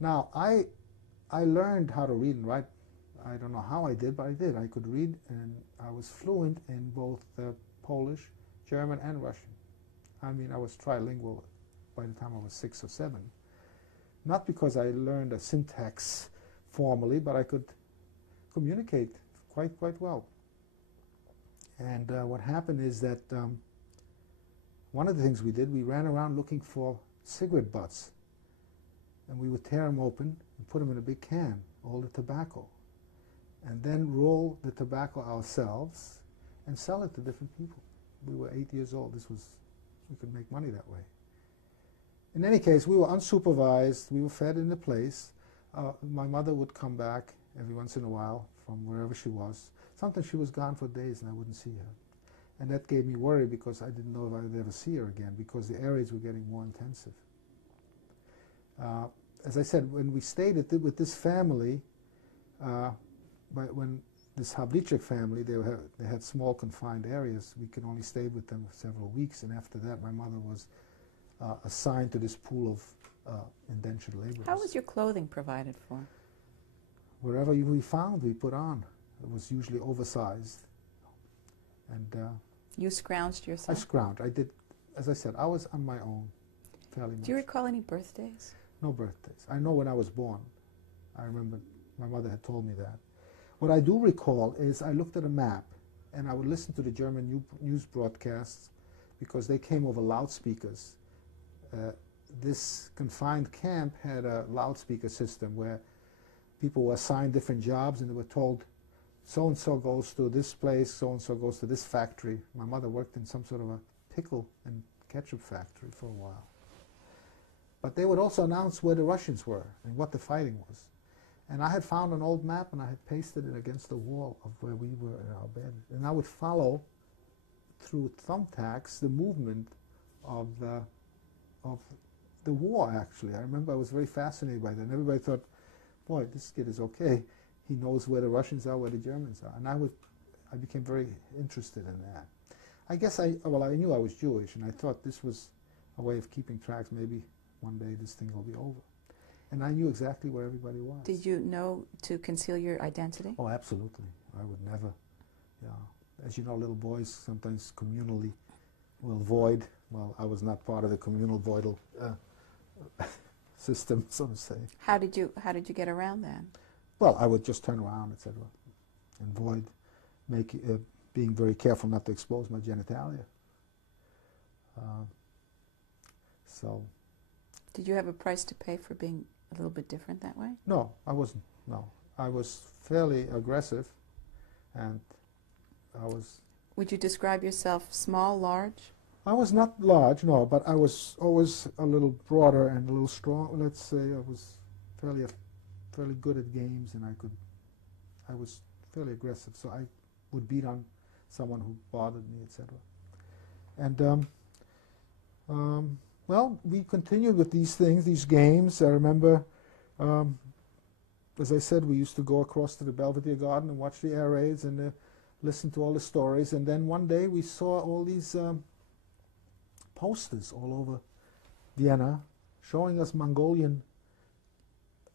Now, I learned how to read and write. I don't know how I did, but I did. I could read, and I was fluent in both Polish, German, and Russian. I mean, I was trilingual by the time I was 6 or 7. Not because I learned a syntax formally, but I could communicate quite well. And what happened is that one of the things we did, we ran around looking for cigarette butts. And we would tear them open and put them in a big can, all the tobacco. And then roll the tobacco ourselves and sell it to different people. We were 8 years old. We could make money that way. In any case, we were unsupervised. We were fed in the place. My mother would come back every once in a while from wherever she was. Sometimes she was gone for days and I wouldn't see her. And that gave me worry, because I didn't know if I would ever see her again, because the air raids were getting more intensive. As I said, when we stayed with this family, when this Havlicek family, they had small confined areas. We could only stay with them for several weeks, and after that my mother was assigned to this pool of indentured laborers. How was your clothing provided for? Wherever we found, we put on. It was usually oversized. And you scrounged yourself? I scrounged. I did, as I said, I was on my own fairly much. Do you recall any birthdays? No birthdays. I know when I was born. I remember my mother had told me that. What I do recall is I looked at a map, and I would listen to the German news broadcasts, because they came over loudspeakers. This confined camp had a loudspeaker system where people were assigned different jobs, and they were told, so-and-so goes to this place, so-and-so goes to this factory. My mother worked in some sort of a pickle and ketchup factory for a while. But they would also announce where the Russians were and what the fighting was. And I had found an old map, and I had pasted it against the wall of where we were in our bed. And I would follow, through thumbtacks, the movement of the war, actually. I remember I was very fascinated by that. And everybody thought, boy, this kid is okay. He knows where the Russians are, where the Germans are. And I became very interested in that. I guess I knew I was Jewish, and I thought this was a way of keeping tracks. Maybe one day this thing will be over. And I knew exactly where everybody was. Did you know to conceal your identity? Oh, absolutely. I would never. Yeah. As you know, little boys sometimes communally will void. Well, I was not part of the communal voidal system, so to say. How did you get around that? Well, I would just turn around, etc., and void, being very careful not to expose my genitalia. So. Did you have a price to pay for being a little bit different that way? No, I wasn't. No, I was fairly aggressive, and I was. Would you describe yourself small, large? I was not large, no, but I was always a little broader and a little strong. Let's say I was fairly good at games, and I was fairly aggressive, so I would beat on someone who bothered me, etc. And Well, we continued with these things, these games. I remember, um, as I said, we used to go across to the Belvedere Garden and watch the air raids and listen to all the stories. And then one day we saw all these posters all over Vienna showing us Mongolian,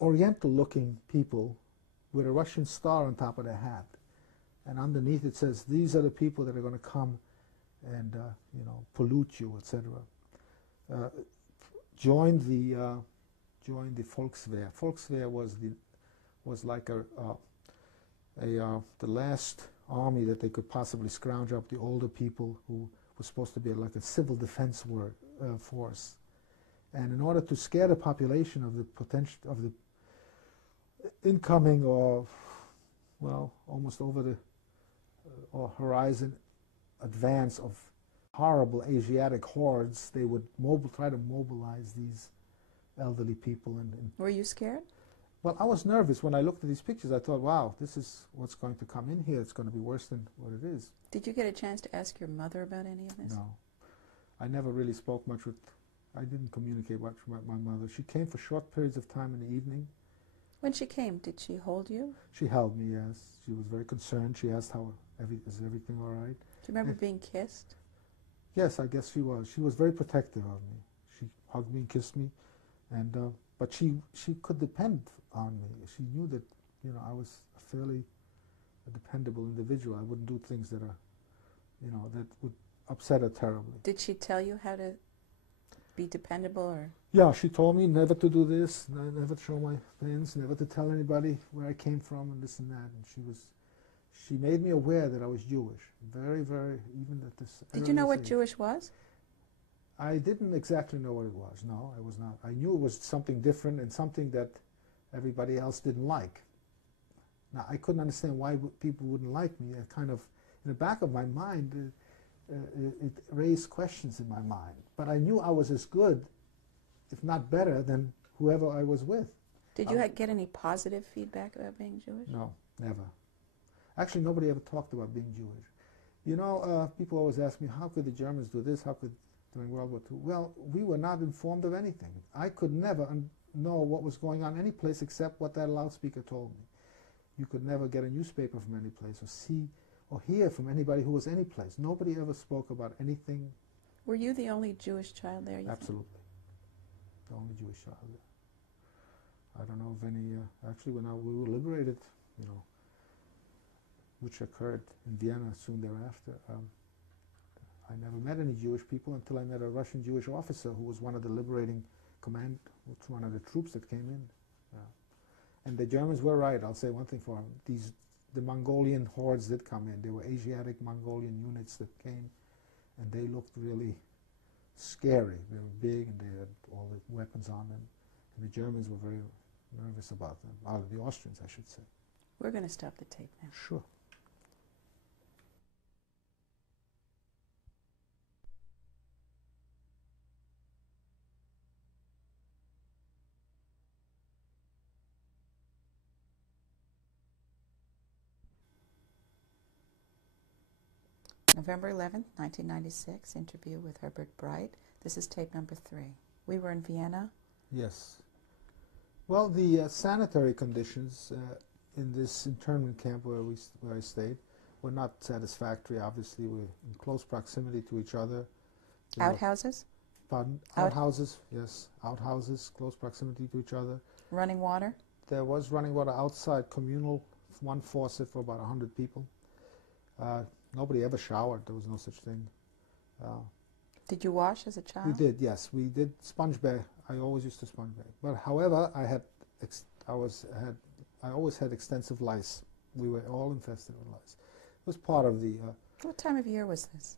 Oriental-looking people with a Russian star on top of their hat. And underneath it says, these are the people that are going to come and pollute you, etc. Joined the Volkswehr. Volkswehr was like the last army that they could possibly scrounge up, the older people who was supposed to be like a civil defense force. And in order to scare the population of the potential of the incoming or, well, almost over the horizon advance of horrible Asiatic hordes, they would try to mobilize these elderly people. And were you scared? Well, I was nervous when I looked at these pictures. I thought, wow, this is what's going to come in here. It's going to be worse than what it is. Did you get a chance to ask your mother about any of this? No. I never really spoke much with, I didn't communicate much with my mother. She came for short periods of time in the evening. When she came, did she hold you? She held me, yes. She was very concerned. She asked, is everything all right? Do you remember being kissed? Yes, I guess she was. She was very protective of me. She hugged me and kissed me, and but she could depend on me. She knew that I was a fairly dependable individual. I wouldn't do things that are that would upset her terribly. Did she tell you how to be dependable, or? Yeah, she told me never to do this, never to show my pins, never to tell anybody where I came from, and this and that. And she made me aware that I was Jewish. Very, very, even at this. Did you know what Jewish was? I didn't exactly know what it was. No, I was not. I knew it was something different and something that everybody else didn't like. Now, I couldn't understand why people wouldn't like me. It kind of, in the back of my mind, it raised questions in my mind. But I knew I was as good, if not better, than whoever I was with. Did you get any positive feedback about being Jewish? No, never. Actually, nobody ever talked about being Jewish. People always ask me, how could the Germans do this? How could, during World War II? Well, we were not informed of anything. I could never know what was going on any place except what that loudspeaker told me. You could never get a newspaper from any place or see or hear from anybody who was any place. Nobody ever spoke about anything. Were you the only Jewish child there? Absolutely. The only Jewish child there. I don't know of any, actually when we were liberated, which occurred in Vienna soon thereafter, I never met any Jewish people until I met a Russian Jewish officer who was one of the liberating command, one of the troops that came in. And the Germans were right. I'll say one thing for them. The Mongolian hordes did come in. There were Asiatic Mongolian units that came, and they looked really scary. They were big, and they had all the weapons on them. And the Germans were very nervous about them. The Austrians, I should say. We're going to stop the tape now. Sure. November 11th, 1996, interview with Herbert Breite. This is tape number 3. We were in Vienna. Yes. Well, the sanitary conditions in this internment camp where I stayed were not satisfactory. Obviously, we were in close proximity to each other. Outhouses? Pardon? Outhouses, yes. Outhouses, close proximity to each other. Running water? There was running water outside, communal, one faucet for about 100 people. Nobody ever showered. There was no such thing. Did you wash as a child? We did, yes. We did sponge bath. I always used to sponge bath. But however, I always had extensive lice. We were all infested with lice. It was part of the... What time of year was this?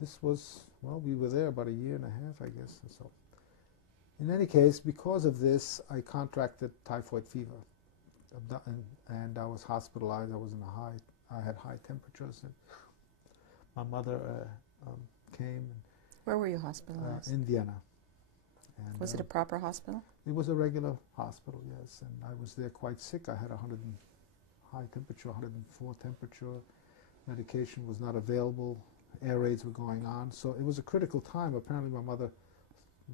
This was, well, we were there about a year and a half, I guess. And so, in any case, because of this, I contracted typhoid fever. And I was hospitalized. I had high temperatures, and my mother came. Where were you hospitalized? In Vienna. And, was it a proper hospital? It was a regular hospital, yes, and I was there quite sick. I had high temperature, 104 temperature. Medication was not available, air raids were going on. So it was a critical time. Apparently my mother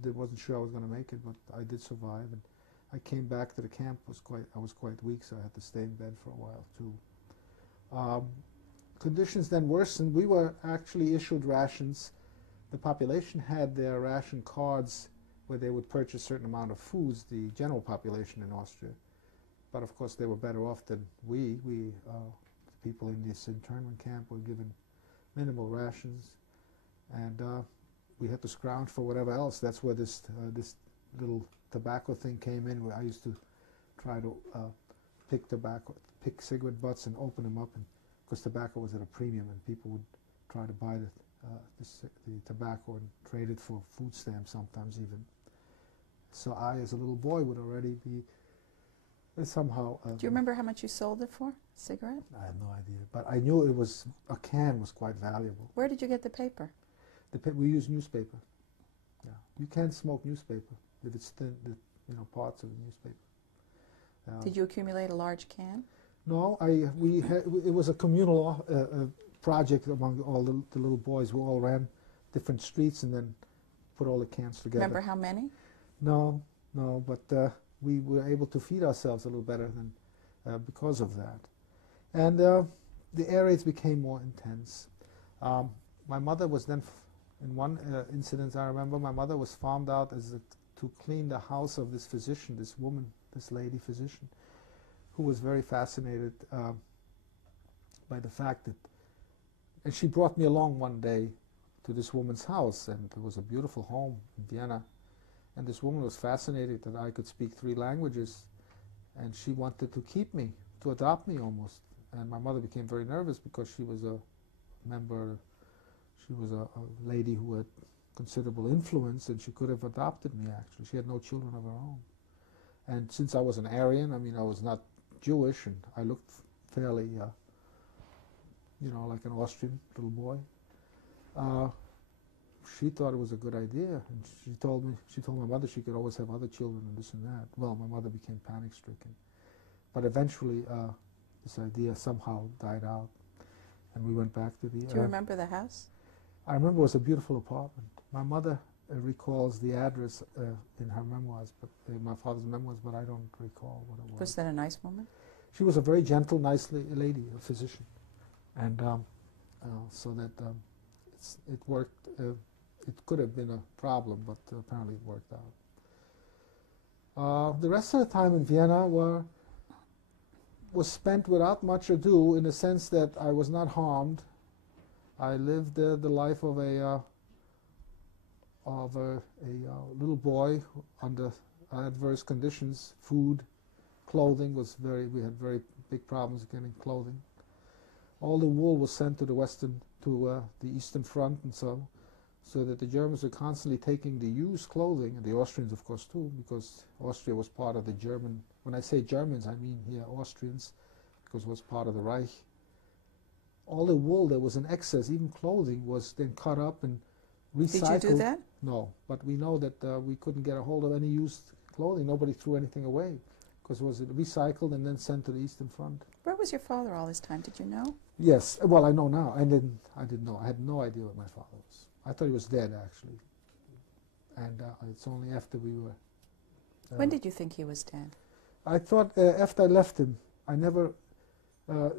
wasn't sure I was going to make it, but I did survive. And I came back to the camp. I was quite weak, so I had to stay in bed for a while too. Conditions then worsened. We were actually issued rations. The population had their ration cards where they would purchase a certain amount of foods, the general population in Austria. But of course they were better off than we. People in this internment camp were given minimal rations, and we had to scrounge for whatever else. That's where this little tobacco thing came in, where I used to try to pick cigarette butts and open them up, and because tobacco was at a premium, and people would try to buy the tobacco and trade it for food stamps sometimes even. So I, as a little boy, would already be somehow... Do you remember how much you sold it for, a cigarette? I have no idea, but I knew a can was quite valuable. Where did you get the paper? We use newspaper. Yeah, you can't smoke newspaper if it's thin, parts of the newspaper. Did you accumulate a large can? No, it was a communal project among all the little boys. We all ran different streets and then put all the cans together. Remember how many? No, but we were able to feed ourselves a little better than because of that. And the air raids became more intense. My mother was then, in one incident I remember, my mother was farmed out to clean the house of this physician, this lady physician, who was very fascinated by the fact that, and she brought me along one day to this woman's house, and it was a beautiful home in Vienna, and this woman was fascinated that I could speak 3 languages, and she wanted to keep me, to adopt me almost. And my mother became very nervous because she was a lady who had considerable influence, and she could have adopted me actually. She had no children of her own. And since I was an Aryan, I mean, I was not Jewish, and I looked fairly, like an Austrian little boy. She thought it was a good idea, and she told my mother she could always have other children and this and that. Well, my mother became panic-stricken. But eventually, this idea somehow died out, and we went back to the... Do you remember the house? I remember it was a beautiful apartment. My mother recalls the address in her memoirs, but my father's memoirs, but I don't recall what it was. Was that a nice woman? She was a very gentle, nice lady, a physician, and so that it worked. It could have been a problem, but apparently it worked out. The rest of the time in Vienna was spent without much ado, in the sense that I was not harmed. I lived the life of a little boy under adverse conditions. Food, clothing we had very big problems getting clothing. All the wool was sent to the Eastern Front, and so that the Germans were constantly taking the used clothing, and the Austrians of course too, because Austria was part of the German, when I say Germans I mean here Austrians, because it was part of the Reich. All the wool that was in excess, even clothing, was then cut up and recycled. Did you do that? No, but we know that we couldn't get a hold of any used clothing. Nobody threw anything away, because it was recycled and then sent to the Eastern Front. Where was your father all this time? Did you know? Yes. Well, I know now. I didn't know. I had no idea what my father was. I thought he was dead, actually. And it's only after we were... when did you think he was dead? I thought after I left him. I never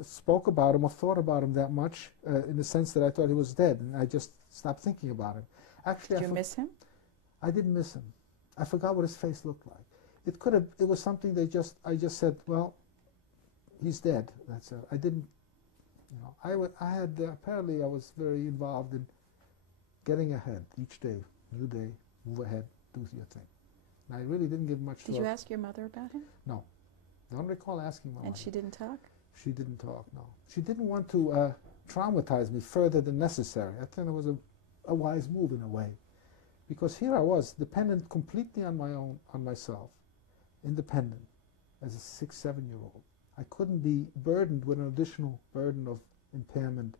spoke about him or thought about him that much, in the sense that I thought he was dead, and I just stopped thinking about him. Actually, did you miss him? I didn't miss him. I forgot what his face looked like. It was something I just said, well, he's dead. That's it. I didn't, apparently I was very involved in getting ahead each day, new day, move ahead, do your thing. And I really didn't give much thought. Did you ask your mother about him? No. Don't recall asking my mother. And she didn't talk? She didn't talk, no. She didn't want to traumatize me further than necessary. I think it was a wise move in a way. Because here I was, dependent completely on myself, independent, as a 6, 7-year-old. I couldn't be burdened with an additional burden of impairment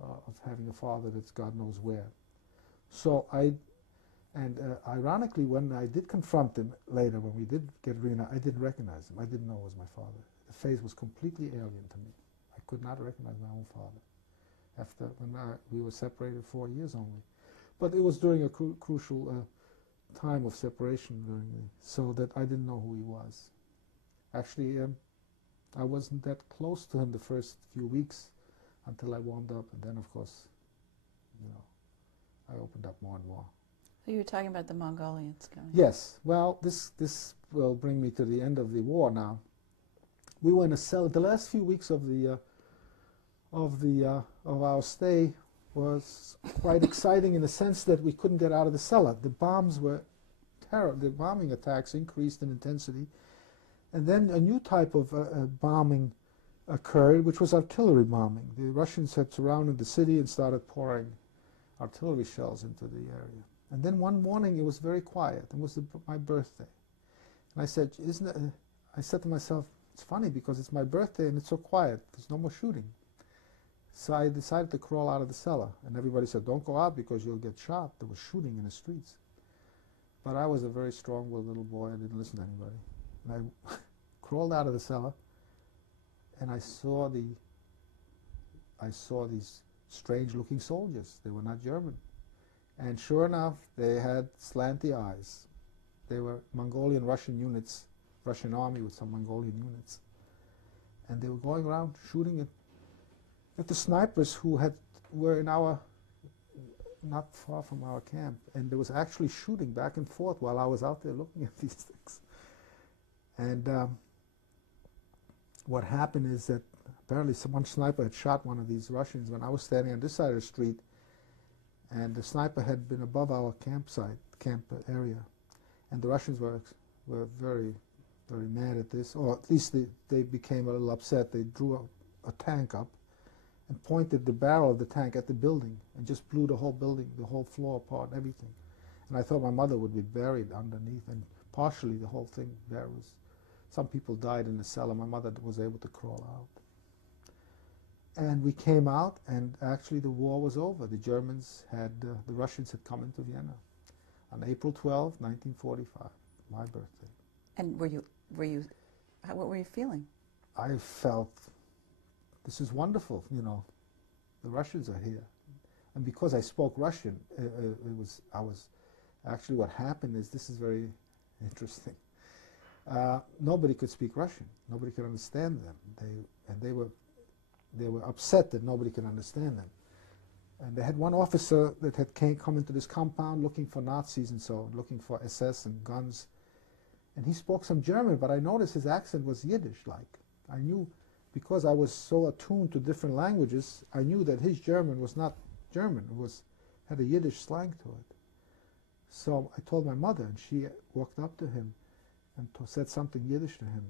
of having a father that's God knows where. So ironically, when I did confront him later, when we did get reunited, I didn't recognize him. I didn't know it was my father. The face was completely alien to me. I could not recognize my own father. after when we were separated 4 years only. But it was during a crucial time of separation, so that I didn't know who he was. Actually, I wasn't that close to him the first few weeks until I warmed up, and then, of course, I opened up more and more. So you were talking about the Mongolians coming. Yes. Well, this will bring me to the end of the war now. We were in a cell. The last few weeks of our stay was quite exciting in the sense that we couldn't get out of the cellar. The bombs were terrible. The bombing attacks increased in intensity, and then a new type of bombing occurred, which was artillery bombing. The Russians had surrounded the city and started pouring artillery shells into the area. And then one morning it was very quiet. It was my birthday, and I said, I said to myself, it's funny because it's my birthday and it's so quiet. There's no more shooting. So I decided to crawl out of the cellar, and everybody said, don't go out because you'll get shot. There was shooting in the streets. But I was a very strong-willed little boy. I didn't listen to anybody. And I crawled out of the cellar, and I saw these strange-looking soldiers. They were not German. And sure enough, they had slanty eyes. They were Mongolian Russian units, Russian army with some Mongolian units. And they were going around shooting at the snipers who were not far from our camp. And there was actually shooting back and forth while I was out there looking at these things. And what happened is that apparently one sniper had shot one of these Russians when I was standing on this side of the street, and the sniper had been above our camp area. And the Russians were very, very mad at this, or at least they became a little upset. They drew a tank up and pointed the barrel of the tank at the building and just blew the whole building, the whole floor apart, everything. And I thought my mother would be buried underneath, and partially the whole thing there was. Some people died in the cellar. My mother was able to crawl out. And we came out, and actually the war was over. The Russians had come into Vienna on April 12, 1945, my birthday. And what were you feeling? I felt, this is wonderful, the Russians are here. And because I spoke Russian, actually what happened is, this is very interesting. Nobody could speak Russian. Nobody could understand them. They were upset that nobody could understand them. And they had one officer that had come into this compound looking for Nazis and so on, looking for SS and guns. And he spoke some German, but I noticed his accent was Yiddish-like. I knew, because I was so attuned to different languages, I knew that his German was not German. It had a Yiddish slang to it. So I told my mother, and she walked up to him and said something Yiddish to him.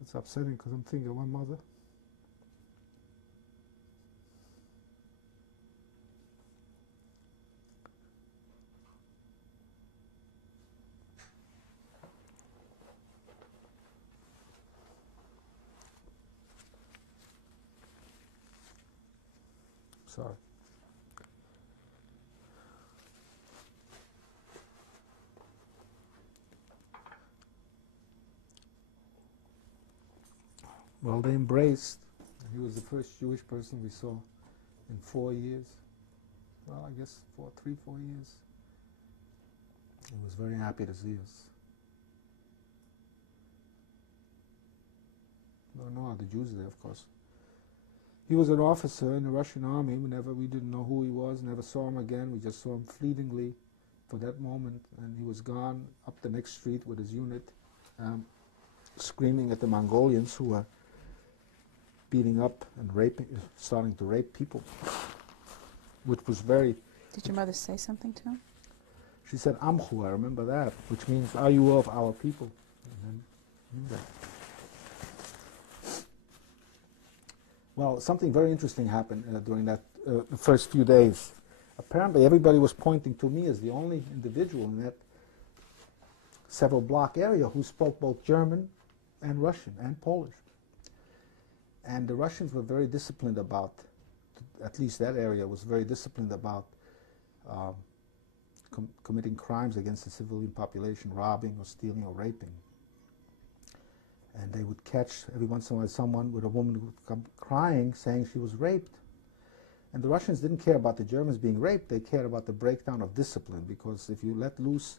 It's upsetting because I'm thinking of my mother. Sorry. Well, they embraced. He was the first Jewish person we saw in 4 years. Well, I guess 4 years. He was very happy to see us. No other Jews there, of course. He was an officer in the Russian army. We didn't know who he was, never saw him again. We just saw him fleetingly for that moment, and he was gone up the next street with his unit, screaming at the Mongolians who were beating up and starting to rape people, which was very... Did your mother say something to him? She said, Amchu, I remember that, which means, are you of our people? And then, well, something very interesting happened during that the first few days. Apparently, everybody was pointing to me as the only individual in that several block area who spoke both German and Russian and Polish. And the Russians were very disciplined about, at least that area was very disciplined about committing crimes against the civilian population, robbing or stealing or raping. And they would catch every once in a while someone with a woman who would come crying saying she was raped. And the Russians didn't care about the Germans being raped, they cared about the breakdown of discipline, because if you let loose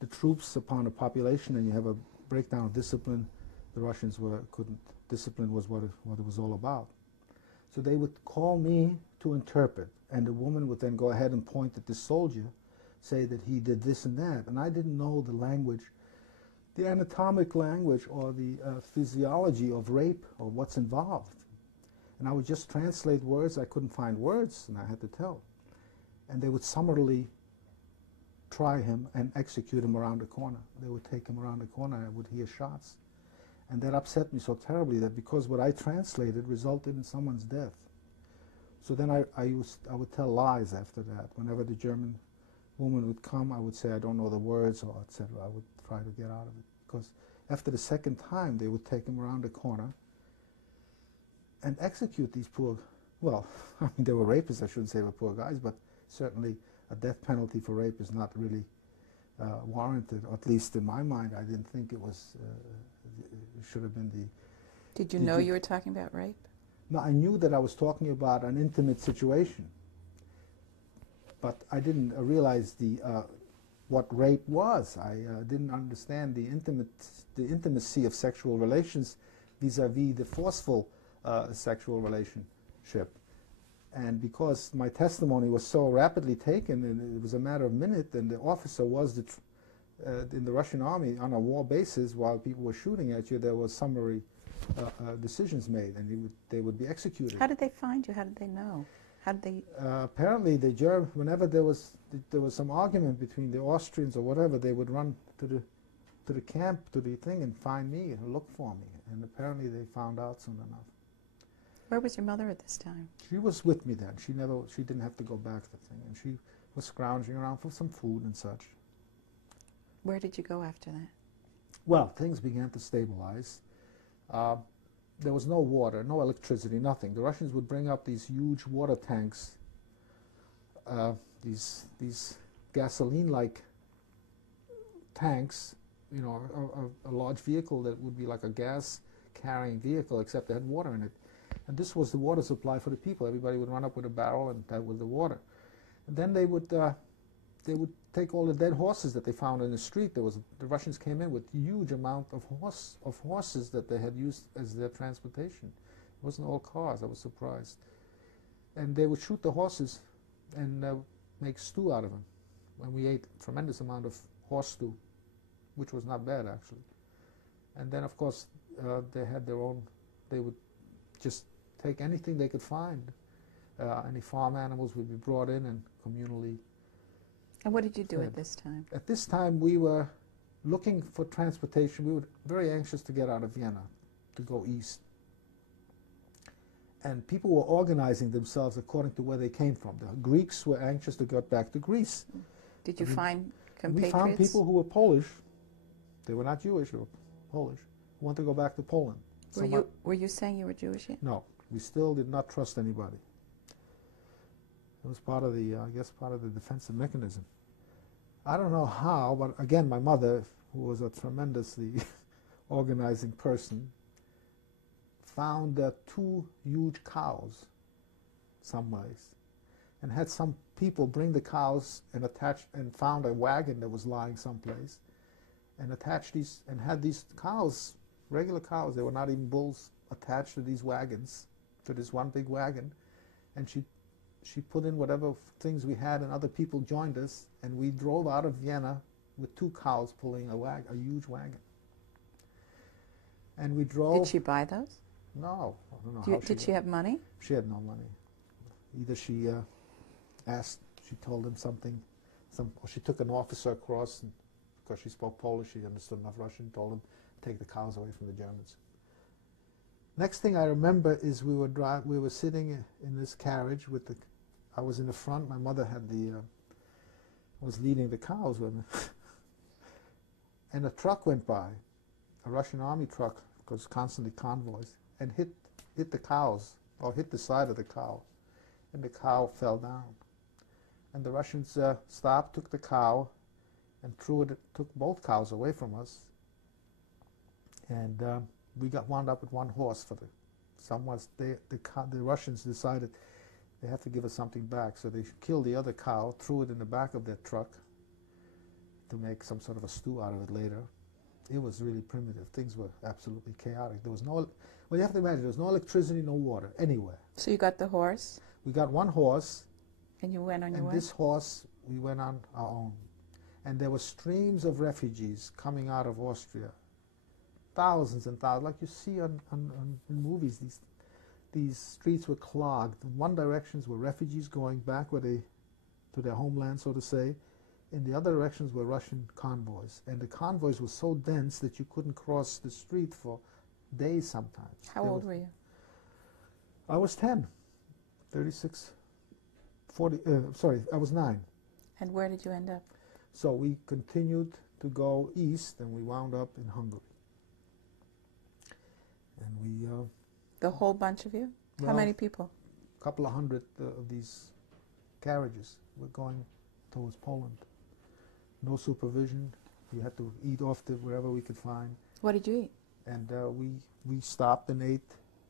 the troops upon a population and you have a breakdown of discipline, the Russians couldn't. Discipline was what it was all about. So they would call me to interpret, and the woman would then go ahead and point at the soldier, say that he did this and that. And I didn't know the language, the anatomic language or the physiology of rape or what's involved. And I would just translate words. I couldn't find words, and I had to tell. And they would summarily try him and execute him around the corner. They would take him around the corner, and I would hear shots. And that upset me so terribly that because what I translated resulted in someone's death. So then I would tell lies after that. Whenever the German woman would come, I would say, I don't know the words, or etc. I would try to get out of it. Because after the second time, they would take him around the corner and execute these poor, well, I mean, they were rapists, I shouldn't say they were poor guys, but certainly a death penalty for rape is not really warranted, or at least in my mind. I didn't think it was, it should have been the... Did you know you were talking about rape? No, I knew that I was talking about an intimate situation, but I didn't realize what rape was. I didn't understand the intimacy of sexual relations vis-a-vis the forceful sexual relationship. And because my testimony was so rapidly taken, and it was a matter of minutes, and the officer was in the Russian army on a war basis, while people were shooting at you, there was summary decisions made, and they would be executed. How did they find you? How did they know? How did they? Apparently, whenever there was some argument between the Austrians or whatever, they would run to the camp, to the thing, and find me and look for me. And apparently, they found out soon enough. Where was your mother at this time? She was with me then. She didn't have to go back to the thing, and she was scrounging around for some food and such. Where did you go after that? Well, things began to stabilize. There was no water, no electricity, nothing. The Russians would bring up these huge water tanks, these gasoline-like tanks, you know, a large vehicle that would be like a gas-carrying vehicle, except it had water in it. And this was the water supply for the people. Everybody would run up with a barrel, and that was the water. And then they would take all the dead horses that they found in the street. The Russians came in with huge amount of horses that they had used as their transportation. It wasn't all cars. I was surprised. And they would shoot the horses and make stew out of them. And we ate a tremendous amount of horse stew, which was not bad actually. And then of course they had their own. They would just take anything they could find. Any farm animals would be brought in and communally. And what did you do fed. at this time? At this time, we were looking for transportation. We were very anxious to get out of Vienna, to go east. And people were organizing themselves according to where they came from. The Greeks were anxious to get back to Greece. Did you find compatriots? We found people who were Polish. They were not Jewish, they were Polish, who wanted to go back to Poland. Were you saying you were Jewish yet? No, we still did not trust anybody. It was part of the, I guess, part of the defensive mechanism. I don't know how, but again, my mother, who was a tremendously organizing person, found 2 huge cows someplace, and had some people bring the cows and found a wagon that was lying someplace, and attached these, and had these cows, regular cows, they were not even bulls, attached to these wagons, to this one big wagon, and she put in whatever things we had, and other people joined us, and we drove out of Vienna with 2 cows pulling a huge wagon. And we drove. Did she buy those? No, I don't know how Did she have money? She had no money. Either she she told him something, or she took an officer across, and because she spoke Polish, she understood enough Russian, told him, take the cows away from the Germans. Next thing I remember is we were sitting in this carriage with the. I was in the front. My mother had was leading the cows with me, and a truck went by, a Russian army truck, because constantly convoys, and hit the cows, or hit the side of the cow, and the cow fell down. And the Russians stopped, took the cow, and took both cows away from us. And we got wound up with one horse for the Russians decided they have to give us something back, so they killed the other cow, threw it in the back of their truck to make some sort of a stew out of it later. It was really primitive. Things were absolutely chaotic. There was no, well, you have to imagine, there was no electricity, no water, anywhere. So you got the horse? We got one horse. And you went on your way? And this horse, we went on our own. And there were streams of refugees coming out of Austria. Thousands and thousands, like you see in movies, these streets were clogged. In one directions were refugees going back to their homeland, so to say. In the other directions were Russian convoys. And the convoys were so dense that you couldn't cross the street for days sometimes. How old were you? I was 10, 36, 40, I was 9. And where did you end up? So we continued to go east, and we wound up in Hungary. And we... the whole bunch of you? Well, how many people? A couple of hundred of these carriages were going towards Poland. No supervision. We had to eat off wherever we could find. What did you eat? And we stopped and ate.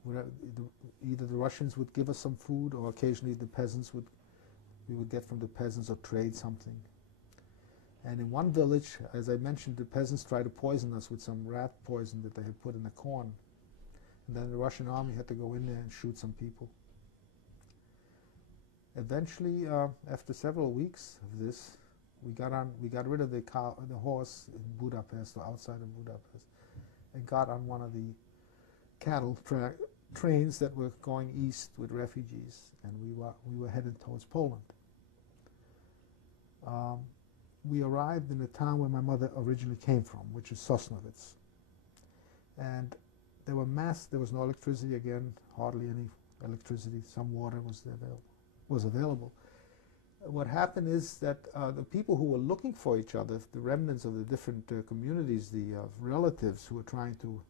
Either the Russians would give us some food, or occasionally the peasants we would get from the peasants or trade something. And in one village, as I mentioned, the peasants tried to poison us with some rat poison that they had put in the corn. And then the Russian army had to go in there and shoot some people. Eventually, after several weeks of this, we got rid of the horse in Budapest, or outside of Budapest, and got on one of the cattle trains that were going east with refugees, and we were headed towards Poland. We arrived in the town where my mother originally came from, which is Sosnovitz. And there was no electricity again, hardly any electricity. Some water was available. What happened is that the people who were looking for each other, the remnants of the different communities, the relatives who were trying to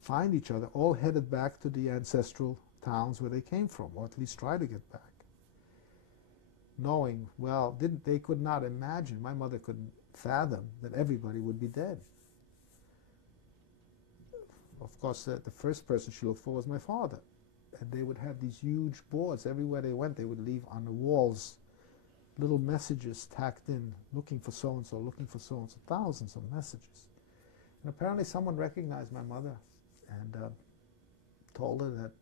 find each other, all headed back to the ancestral towns where they came from, or at least try to get back. Knowing, well, they could not imagine, my mother couldn't fathom that everybody would be dead. Of course, the first person she looked for was my father. And they would have these huge boards. Everywhere they went, they would leave on the walls little messages tacked in, looking for so-and-so, looking for so-and-so, thousands of messages. And apparently someone recognized my mother and told her that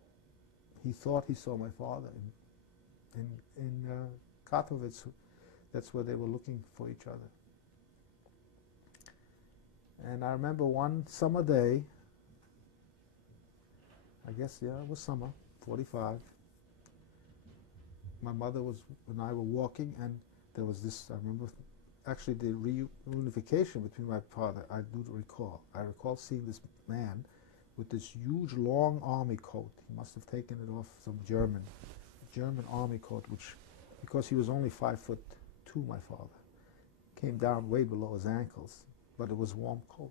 he thought he saw my father in Katowice. That's where they were looking for each other. And I remember one summer day, I guess, yeah, it was summer, 45. My mother and I were walking, and there was this, I remember, actually the reunification between my father, I do recall. I recall seeing this man with this huge, long army coat. He must have taken it off some German army coat, which, because he was only 5'2", my father, came down way below his ankles, but it was a warm coat,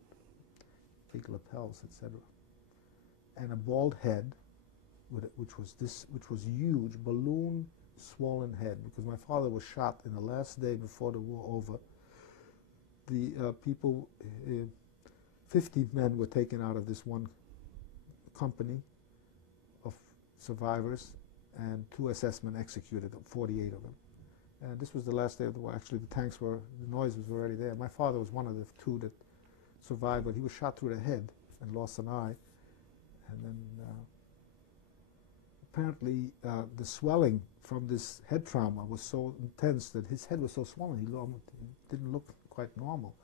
big lapels, etc. And a bald head, which was huge, balloon swollen head, because my father was shot in the last day before the war over. The people, 50 men were taken out of this one company of survivors, and 2 SS men executed, 48 of them. And this was the last day of the war. Actually, the noise was already there. My father was one of the 2 that survived, but he was shot through the head and lost an eye. And then apparently the swelling from this head trauma was so intense that his head was so swollen he didn't look quite normal.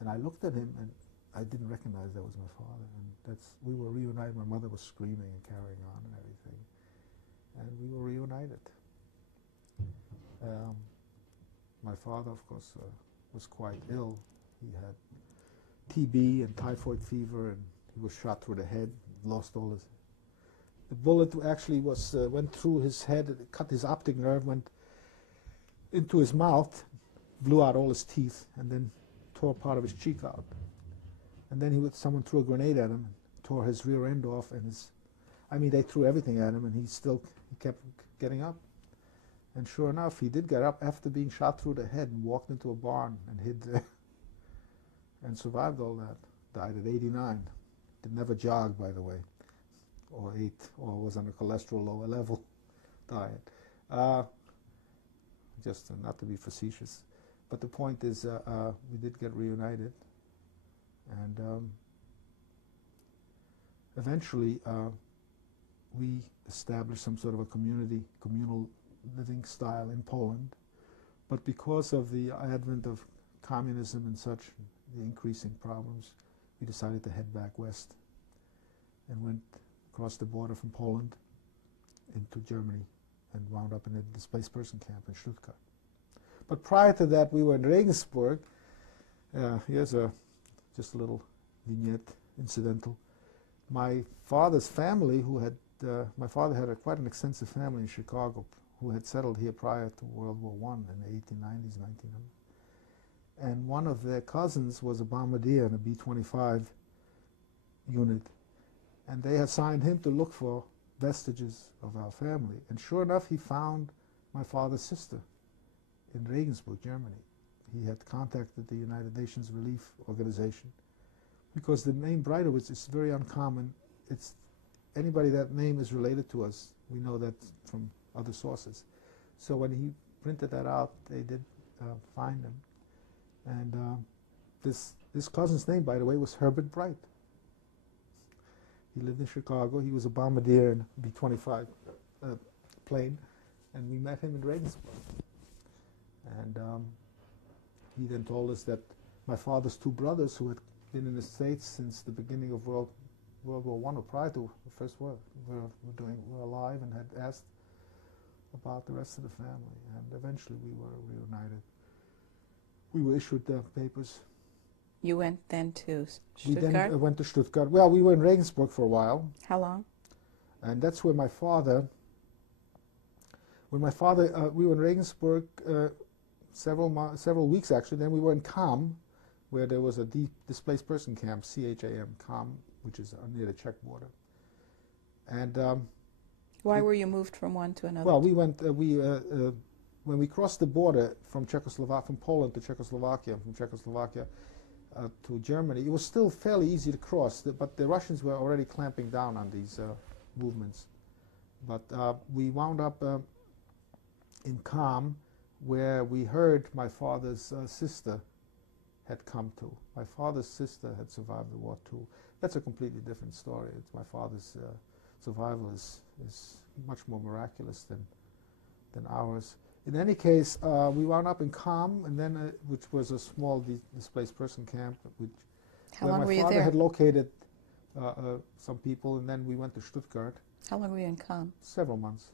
And I looked at him and I didn't recognize that was my father. And we were reunited. My mother was screaming and carrying on and everything. And we were reunited. My father, of course, was quite ill. He had TB and typhoid fever, and he was shot through the head, lost all his... The bullet actually went through his head, it cut his optic nerve, went into his mouth, blew out all his teeth, and then tore part of his cheek out. And then someone threw a grenade at him, tore his rear end off, and they threw everything at him, and he kept getting up. And sure enough, he did get up after being shot through the head and walked into a barn and hid there and survived all that. Died at 89. Did never jog, by the way, or ate, or was on a cholesterol lower level diet. Just not to be facetious. But the point is, we did get reunited. And eventually, we established some sort of a communal living style in Poland. But because of the advent of communism and such, the increasing problems, we decided to head back west and went across the border from Poland into Germany and wound up in a displaced person camp in Stuttgart. But prior to that, we were in Regensburg. Here's just a little vignette, incidental. My father's family, my father had quite an extensive family in Chicago, who had settled here prior to World War I in the 1890s, 1900. And one of their cousins was a bombardier in a B-25 unit. And they assigned him to look for vestiges of our family. And sure enough, he found my father's sister in Regensburg, Germany. He had contacted the United Nations Relief Organization because the name Breitowitz is very uncommon. It's anybody that name is related to us. We know that from other sources. So when he printed that out, they did find him. And this cousin's name, by the way, was Herbert Breite. He lived in Chicago. He was a bombardier in a B-25 plane, and we met him in Regensburg. And he then told us that my father's two brothers, who had been in the States since the beginning of World War I, or prior to the First War, were alive and had asked about the rest of the family. And eventually we were reunited. We were issued the papers. You went then to Stuttgart? We then went to Stuttgart. Well, we were in Regensburg for a while. How long? And that's where my father, we were in Regensburg several weeks actually. Then we were in Cham, where there was a displaced person camp, CHAM, Cham, which is near the Czech border. And why were you moved from one to another? well, we went. When we crossed the border from Poland to Czechoslovakia, from Czechoslovakia to Germany, it was still fairly easy to cross, but the Russians were already clamping down on these movements. But we wound up in Cham, where we heard my father's sister had come to. My father's sister had survived the war too. That's a completely different story. My father's survival is much more miraculous than ours. In any case, we wound up in Cham, and then which was a small displaced person camp, How long were you there? My father had located some people, and then we went to Stuttgart. How long were you in Cham? Several months.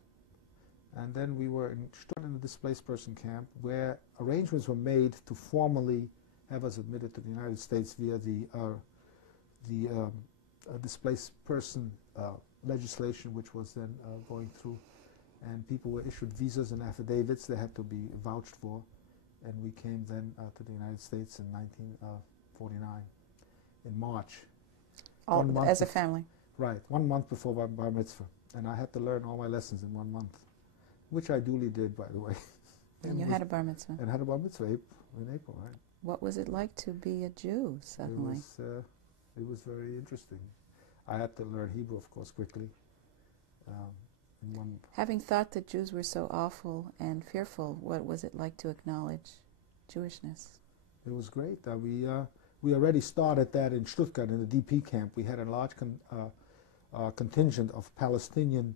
And then we were in Stuttgart in the displaced person camp, where arrangements were made to formally have us admitted to the United States via the displaced person legislation, which was then going through. And people were issued visas and affidavits. They had to be vouched for. And we came then to the United States in 1949, in March. All as a family? Right, 1 month before bar mitzvah. And I had to learn all my lessons in 1 month, which I duly did, by the way. And you had a bar mitzvah? And had a bar mitzvah in April, right. What was it like to be a Jew suddenly? It was very interesting. I had to learn Hebrew, of course, quickly. Having thought that Jews were so awful and fearful, what was it like to acknowledge Jewishness? It was great. We already started that in Stuttgart in the DP camp. We had a large contingent of Palestinian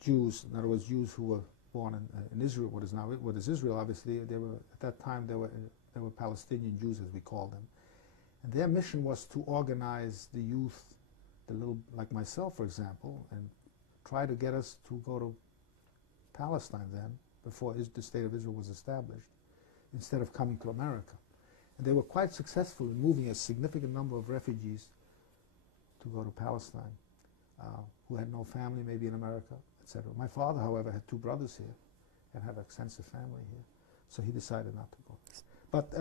Jews, in other words, Jews who were born in Israel, what is Israel. Obviously, they were at that time they were Palestinian Jews, as we call them, and their mission was to organize the youth, like myself, for example, and try to get us to go to Palestine then, before the State of Israel was established, instead of coming to America. And they were quite successful in moving a significant number of refugees to go to Palestine, who had no family, maybe in America, etc. My father, however, had two brothers here and had an extensive family here, so he decided not to go. But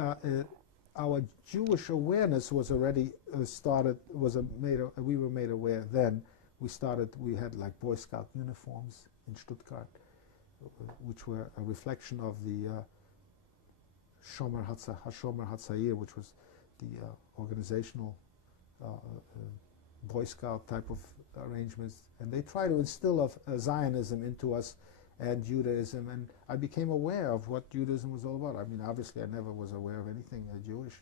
our Jewish awareness was already started. We were made aware then. We had like Boy Scout uniforms in Stuttgart, which were a reflection of the Shomer Hatzair, which was the organizational Boy Scout type of arrangements, and they try to instill Zionism into us and Judaism, and I became aware of what Judaism was all about. I mean, obviously, I never was aware of anything Jewish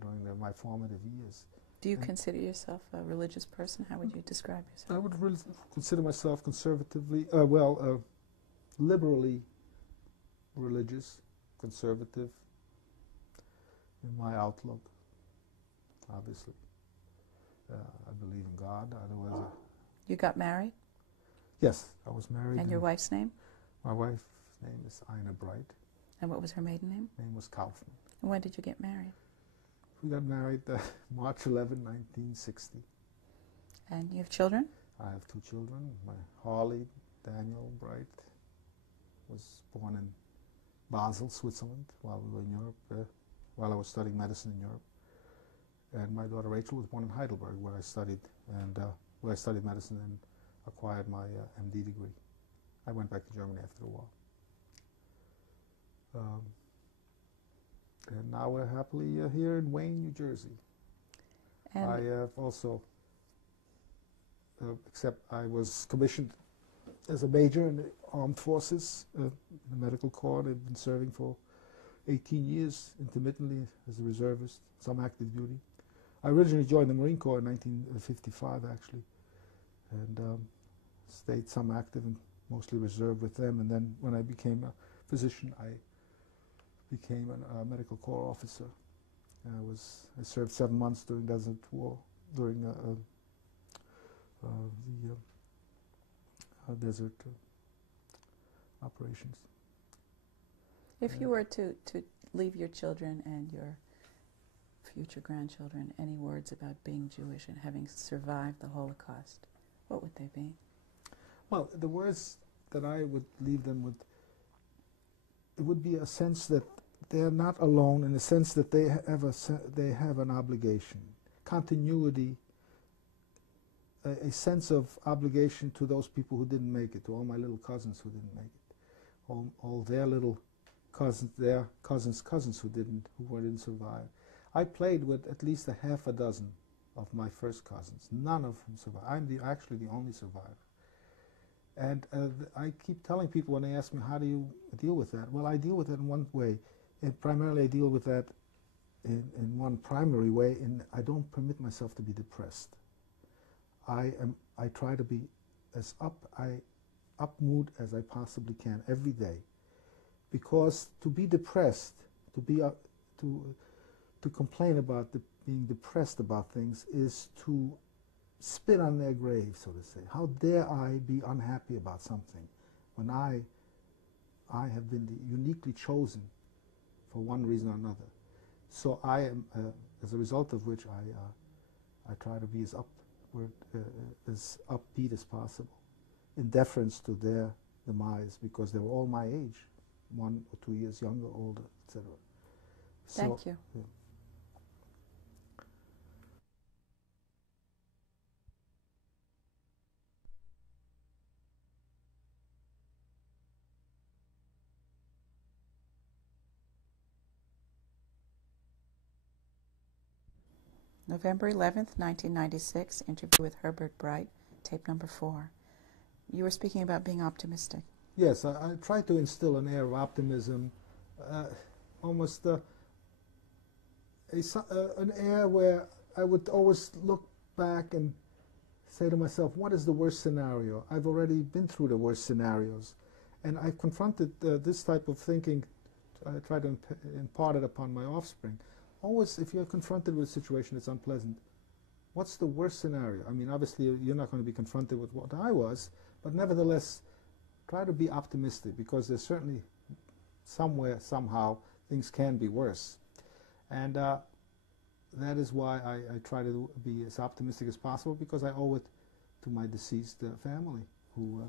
during my formative years. Do you consider yourself a religious person? How would you describe yourself? I would consider myself conservatively, liberally religious, conservative in my outlook, obviously. I believe in God. Otherwise, you got married? Yes, I was married. And your wife's name? My wife's name is Herbert Breite. And what was her maiden name? Her name was Kaufman. And when did you get married? We got married March 11, 1960. And you have children? I have 2 children. My Harley, Daniel Breite, was born in Basel, Switzerland, while we were in Europe, while I was studying medicine in Europe. And my daughter Rachel was born in Heidelberg, where I studied medicine and acquired my MD degree. I went back to Germany after a while. And now we're happily here in Wayne, New Jersey. And I have also, except I was commissioned as a major in the armed forces, the medical corps. I've been serving for 18 years intermittently as a reservist, some active duty. I originally joined the Marine Corps in 1955, actually, and stayed some active and mostly reserve with them. And then when I became a physician, I became a medical corps officer. I served 7 months during Desert War, during the desert operations. If you were to leave your children and your future grandchildren any words about being Jewish and having survived the Holocaust, what would they be? Well, the words that I would leave them with, it would be a sense that they're not alone, in the sense that they have an obligation, continuity, a sense of obligation to those people who didn't make it, to all my little cousins who didn't make it, all their little cousins, their cousins' cousins who didn't survive. I played with at least a half a dozen of my first cousins. None of them survived. I'm actually the only survivor. And I keep telling people when they ask me, how do you deal with that? Well, I deal with it in one way. And primarily I deal with that in one primary way, and I don't permit myself to be depressed. I try to be as up mood as I possibly can every day. Because to be depressed, to complain about being depressed about things is to spit on their grave, so to say. How dare I be unhappy about something when I have been uniquely chosen for one reason or another. So I am, as a result of which I try to be as upbeat as possible, in deference to their demise, because they were all my age, 1 or 2 years younger, older, etc. Thank you. Yeah. November 11th, 1996, interview with Herbert Breite, tape number 4. You were speaking about being optimistic. Yes, I try to instill an air of optimism, almost an air where I would always look back and say to myself, what is the worst scenario? I've already been through the worst scenarios. And I confronted this type of thinking, I try to impart it upon my offspring. Always, if you're confronted with a situation that's unpleasant, what's the worst scenario? I mean, obviously, you're not going to be confronted with what I was, but nevertheless, try to be optimistic, because there's certainly somewhere, somehow, things can be worse. And that is why I try to be as optimistic as possible, because I owe it to my deceased family, who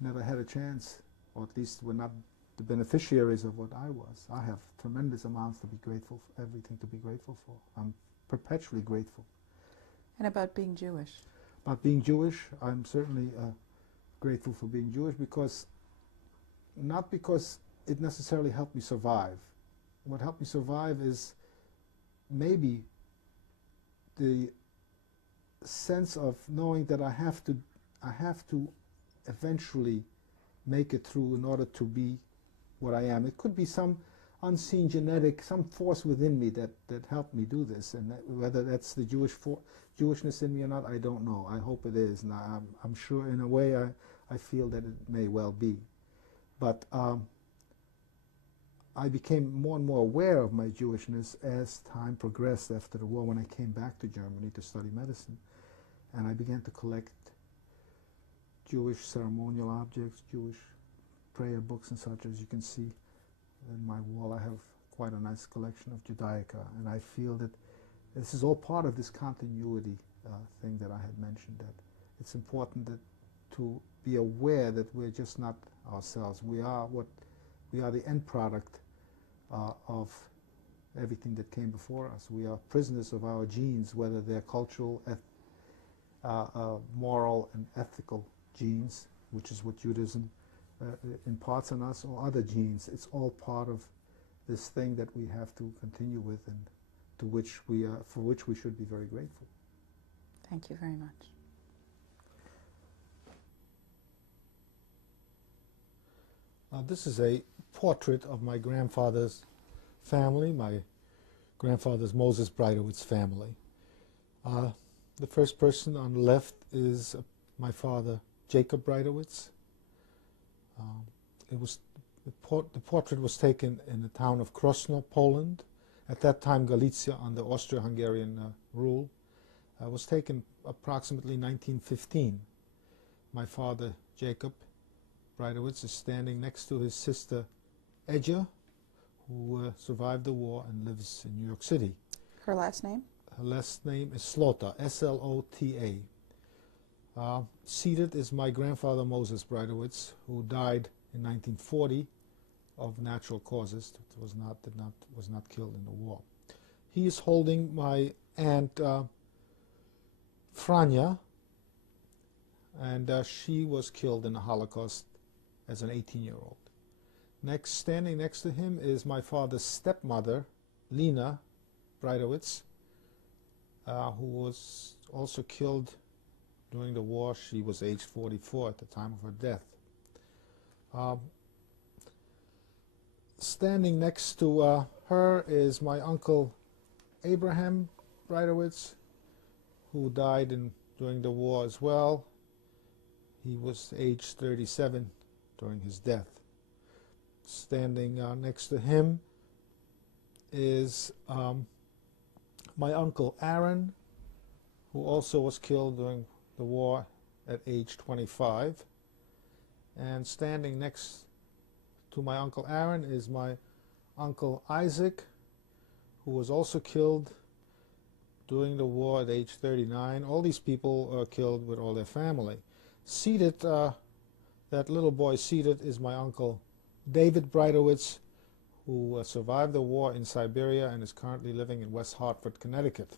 never had a chance, or at least were not the beneficiaries of what I was. I have tremendous amounts to be grateful for, everything to be grateful for. I'm perpetually grateful. And about being Jewish? About being Jewish, I'm certainly grateful for being Jewish, because not because it necessarily helped me survive. What helped me survive is maybe the sense of knowing that I have to eventually make it through in order to be what I am. It could be some unseen genetic, some force within me that helped me do this, and whether that's the Jewishness in me or not, I don't know. I hope it is, and I'm sure in a way I feel that it may well be. But I became more and more aware of my Jewishness as time progressed after the war, when I came back to Germany to study medicine, and I began to collect Jewish ceremonial objects, Jewish prayer books and such. As you can see in my wall, I have quite a nice collection of Judaica, and I feel that this is all part of this continuity thing that I had mentioned, that it's important to be aware that we're just not ourselves. We are the end product of everything that came before us. We are prisoners of our genes, whether they're cultural, moral, and ethical genes, which is what Judaism imparts on us, or other genes. It's all part of this thing that we have to continue with, and for which we should be very grateful. Thank you very much. This is a portrait of my grandfather's family, my grandfather's Moses Breitowitz family. The first person on the left is my father, Jacob Breitowitz. The portrait was taken in the town of Krosno, Poland. At that time, Galicia, under Austro-Hungarian rule, was taken approximately 1915. My father, Jacob Breitowitz, is standing next to his sister, Edja, who survived the war and lives in New York City. Her last name? Her last name is Slota, S-L-O-T-A. Seated is my grandfather, Moses Breitowitz, who died in 1940 of natural causes. Was not killed in the war. He is holding my aunt Franja, and she was killed in the Holocaust as an 18-year-old. Standing next to him is my father's stepmother, Lena Breitowitz, who was also killed during the war. She was age 44 at the time of her death. Standing next to her is my uncle Abraham Breitowitz, who died during the war as well. He was age 37 during his death. Standing next to him is my uncle Aaron, who also was killed during the war at age 25. And standing next to my uncle Aaron is my uncle Isaac, who was also killed during the war at age 39. All these people are killed with all their family. Seated, that little boy seated, is my uncle David Breitowitz, who survived the war in Siberia and is currently living in West Hartford, Connecticut.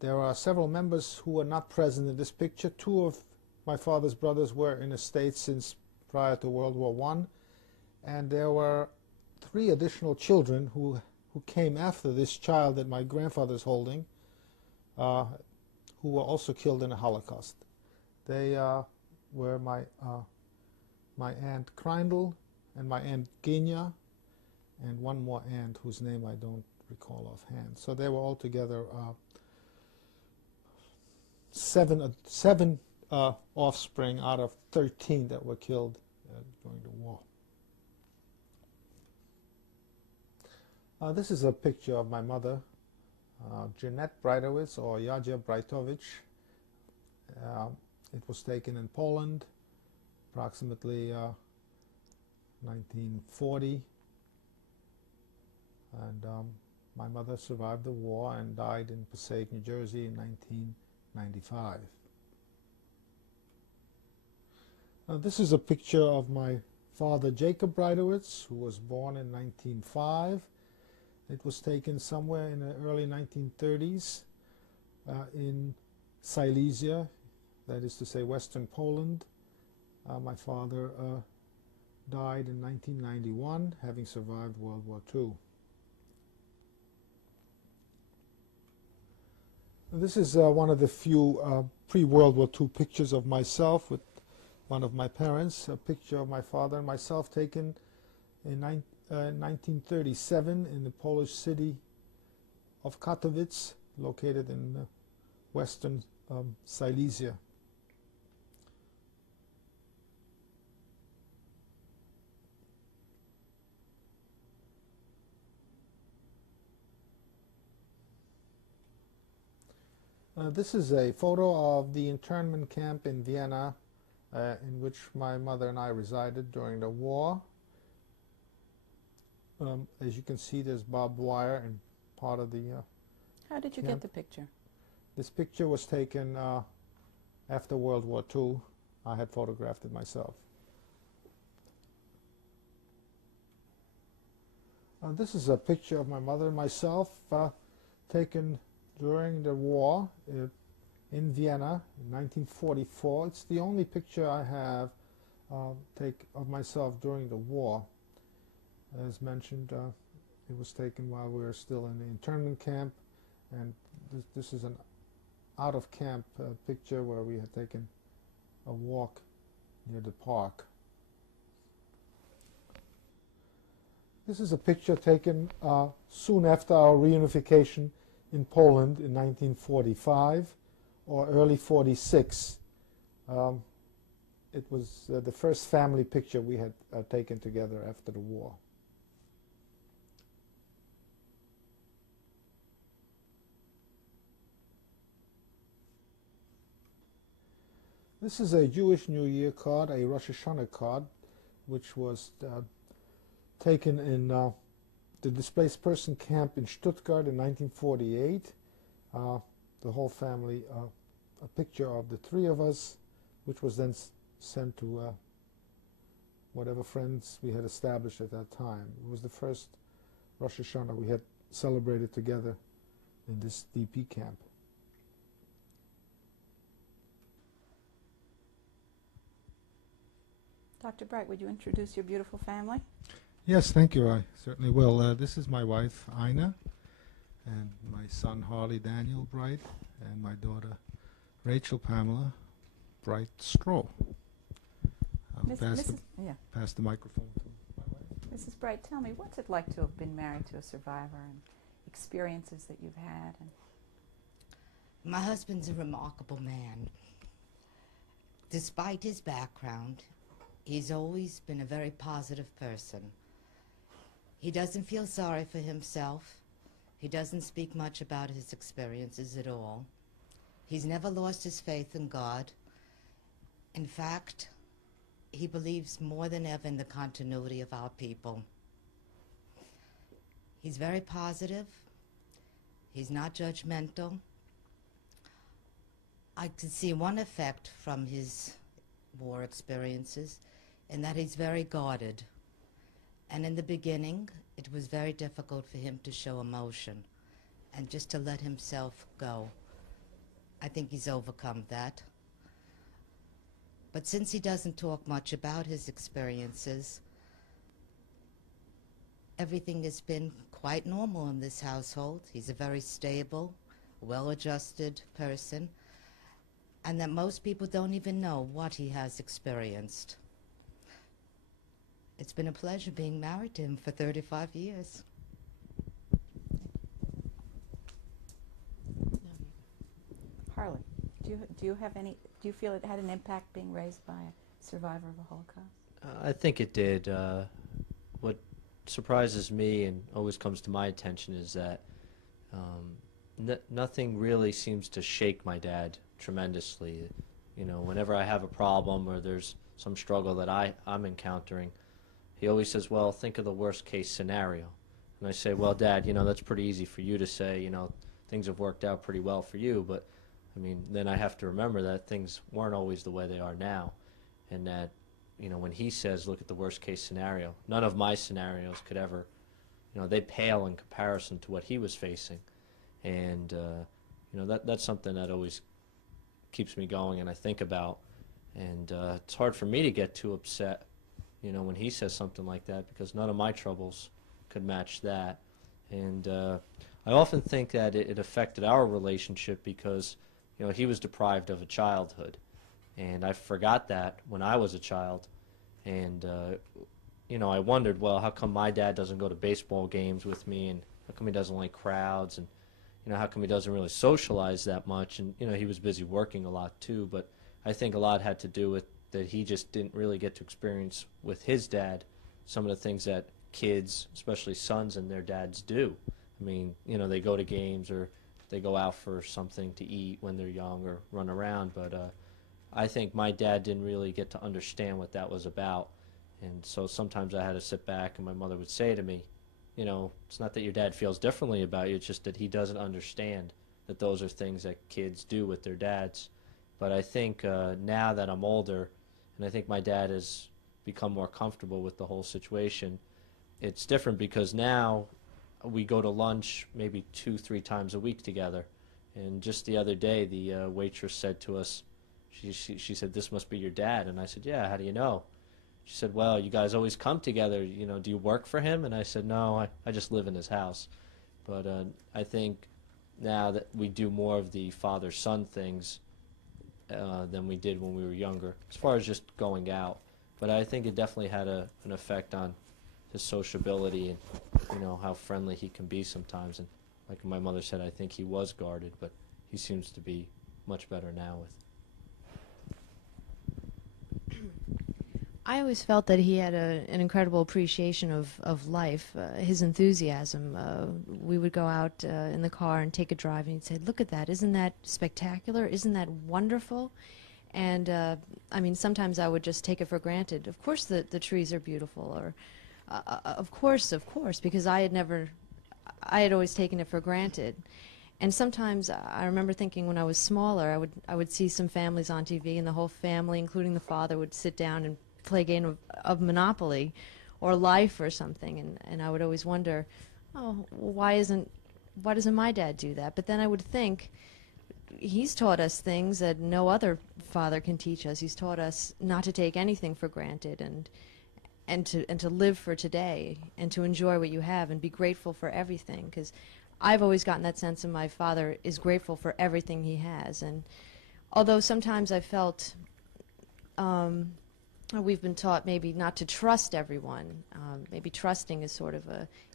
There are several members who are not present in this picture. Two of my father's brothers were in the States since prior to World War I, and there were 3 additional children who came after this child that my grandfather is holding, who were also killed in the Holocaust. They were my aunt Kreindl and my aunt Genia, and one more aunt whose name I don't recall offhand. So they were altogether 7 offspring out of 13 that were killed during the war. This is a picture of my mother, Jeanette Breitowitz, or Jadzia Breitowicz. It was taken in Poland, approximately 1940. And my mother survived the war and died in Passaic, New Jersey in 1995. This is a picture of my father, Jacob Breitowitz, who was born in 1905. It was taken somewhere in the early 1930s in Silesia, that is to say Western Poland. My father died in 1991, having survived World War II. This is one of the few pre-World War II pictures of myself with one of my parents, a picture of my father and myself taken in 1937 in the Polish city of Katowice, located in western Silesia. This is a photo of the internment camp in Vienna in which my mother and I resided during the war. As you can see, there's barbed wire and part of the How did you camp. get the picture? This picture was taken after World War II. I had photographed it myself. This is a picture of my mother and myself taken during the war in Vienna in 1944. It's the only picture I have of myself during the war. As mentioned, it was taken while we were still in the internment camp, and this is an out-of-camp picture where we had taken a walk near the park. This is a picture taken soon after our reunification in Poland in 1945 or early 46. It was the first family picture we had taken together after the war. This is a Jewish New Year card, a Rosh Hashanah card, which was taken in the displaced person camp in Stuttgart in 1948. The whole family, a picture of the three of us, which was then sent to whatever friends we had established at that time. It was the first Rosh Hashanah we had celebrated together in this DP camp. Dr. Breite, would you introduce your beautiful family? Yes, thank you. I certainly will. This is my wife, Ina, and my son, Harley Daniel Breite, and my daughter, Rachel Pamela Breite Stroh. I'll pass the microphone to my wife. Mrs. Breite, tell me, what's it like to have been married to a survivor and experiences that you've had? My husband's a remarkable man. Despite his background, he's always been a very positive person. He doesn't feel sorry for himself. He doesn't speak much about his experiences at all. He's never lost his faith in God. In fact, he believes more than ever in the continuity of our people. He's very positive. He's not judgmental. I can see one effect from his war experiences in that he's very guarded. And in the beginning, it was very difficult for him to show emotion and just to let himself go. I think he's overcome that. But since he doesn't talk much about his experiences, everything has been quite normal in this household. He's a very stable, well-adjusted person, and that most people don't even know what he has experienced. It's been a pleasure being married to him for 35 years. Harley, do you feel it had an impact being raised by a survivor of the Holocaust? I think it did. What surprises me and always comes to my attention is that nothing really seems to shake my dad tremendously. You know, whenever I have a problem or there's some struggle that I'm encountering, he always says, well, think of the worst case scenario. And I say, well, Dad, you know, that's pretty easy for you to say. You know, things have worked out pretty well for you, but I mean, then I have to remember that things weren't always the way they are now, and that, you know, when he says, look at the worst case scenario, none of my scenarios could ever, you know, they pale in comparison to what he was facing. And, you know, that's something that always keeps me going and I think about. And it's hard for me to get too upset you know, when he says something like that, because none of my troubles could match that. And I often think that it affected our relationship because, you know, he was deprived of a childhood. And I forgot that when I was a child. And, you know, I wondered, well, how come my dad doesn't go to baseball games with me? And how come he doesn't like crowds? And, you know, how come he doesn't really socialize that much? And, you know, he was busy working a lot too. But I think a lot had to do with that he just didn't really get to experience with his dad some of the things that kids, especially sons and their dads, do. I mean, you know, they go to games or they go out for something to eat when they're young or run around. But I think my dad didn't really get to understand what that was about. And so sometimes I had to sit back and my mother would say to me, you know, it's not that your dad feels differently about you, it's just that he doesn't understand that those are things that kids do with their dads. But I think now that I'm older, and I think my dad has become more comfortable with the whole situation, it's different because now we go to lunch maybe 2-3 times a week together. And just the other day, the waitress said to us, she said, "This must be your dad." And I said, "Yeah, how do you know?" She said, "Well, you guys always come together. You know, do you work for him?" And I said, "No, I just live in his house." But I think now that we do more of the father-son things than we did when we were younger, as far as just going out. But I think it definitely had an effect on his sociability and, you know, how friendly he can be sometimes. And like my mother said, I think he was guarded, but he seems to be much better now with. I always felt that he had an incredible appreciation of life, his enthusiasm. We would go out in the car and take a drive, and he'd say, "Look at that, isn't that spectacular? Isn't that wonderful?" And I mean, sometimes I would just take it for granted. Of course the trees are beautiful, or of course, because I had always taken it for granted. And sometimes I remember thinking when I was smaller, I would see some families on TV, and the whole family, including the father, would sit down and play a game of Monopoly or Life or something, and I would always wonder, oh, well, why doesn't my dad do that? But then I would think, he's taught us things that no other father can teach us. He's taught us not to take anything for granted, and to live for today, and to enjoy what you have and be grateful for everything, because I've always gotten that sense that my father is grateful for everything he has. And although sometimes I felt we've been taught maybe not to trust everyone. Maybe trusting is sort of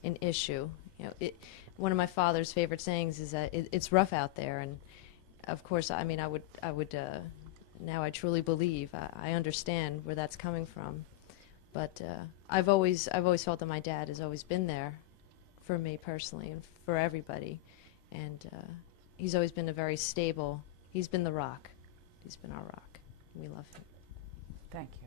an issue. You know, one of my father's favorite sayings is that it's rough out there, and of course, I mean, I would now I truly believe I understand where that's coming from. But I've always felt that my dad has always been there for me personally and for everybody, and he's always been a very stable. He's been the rock. He's been our rock. We love him. Thank you.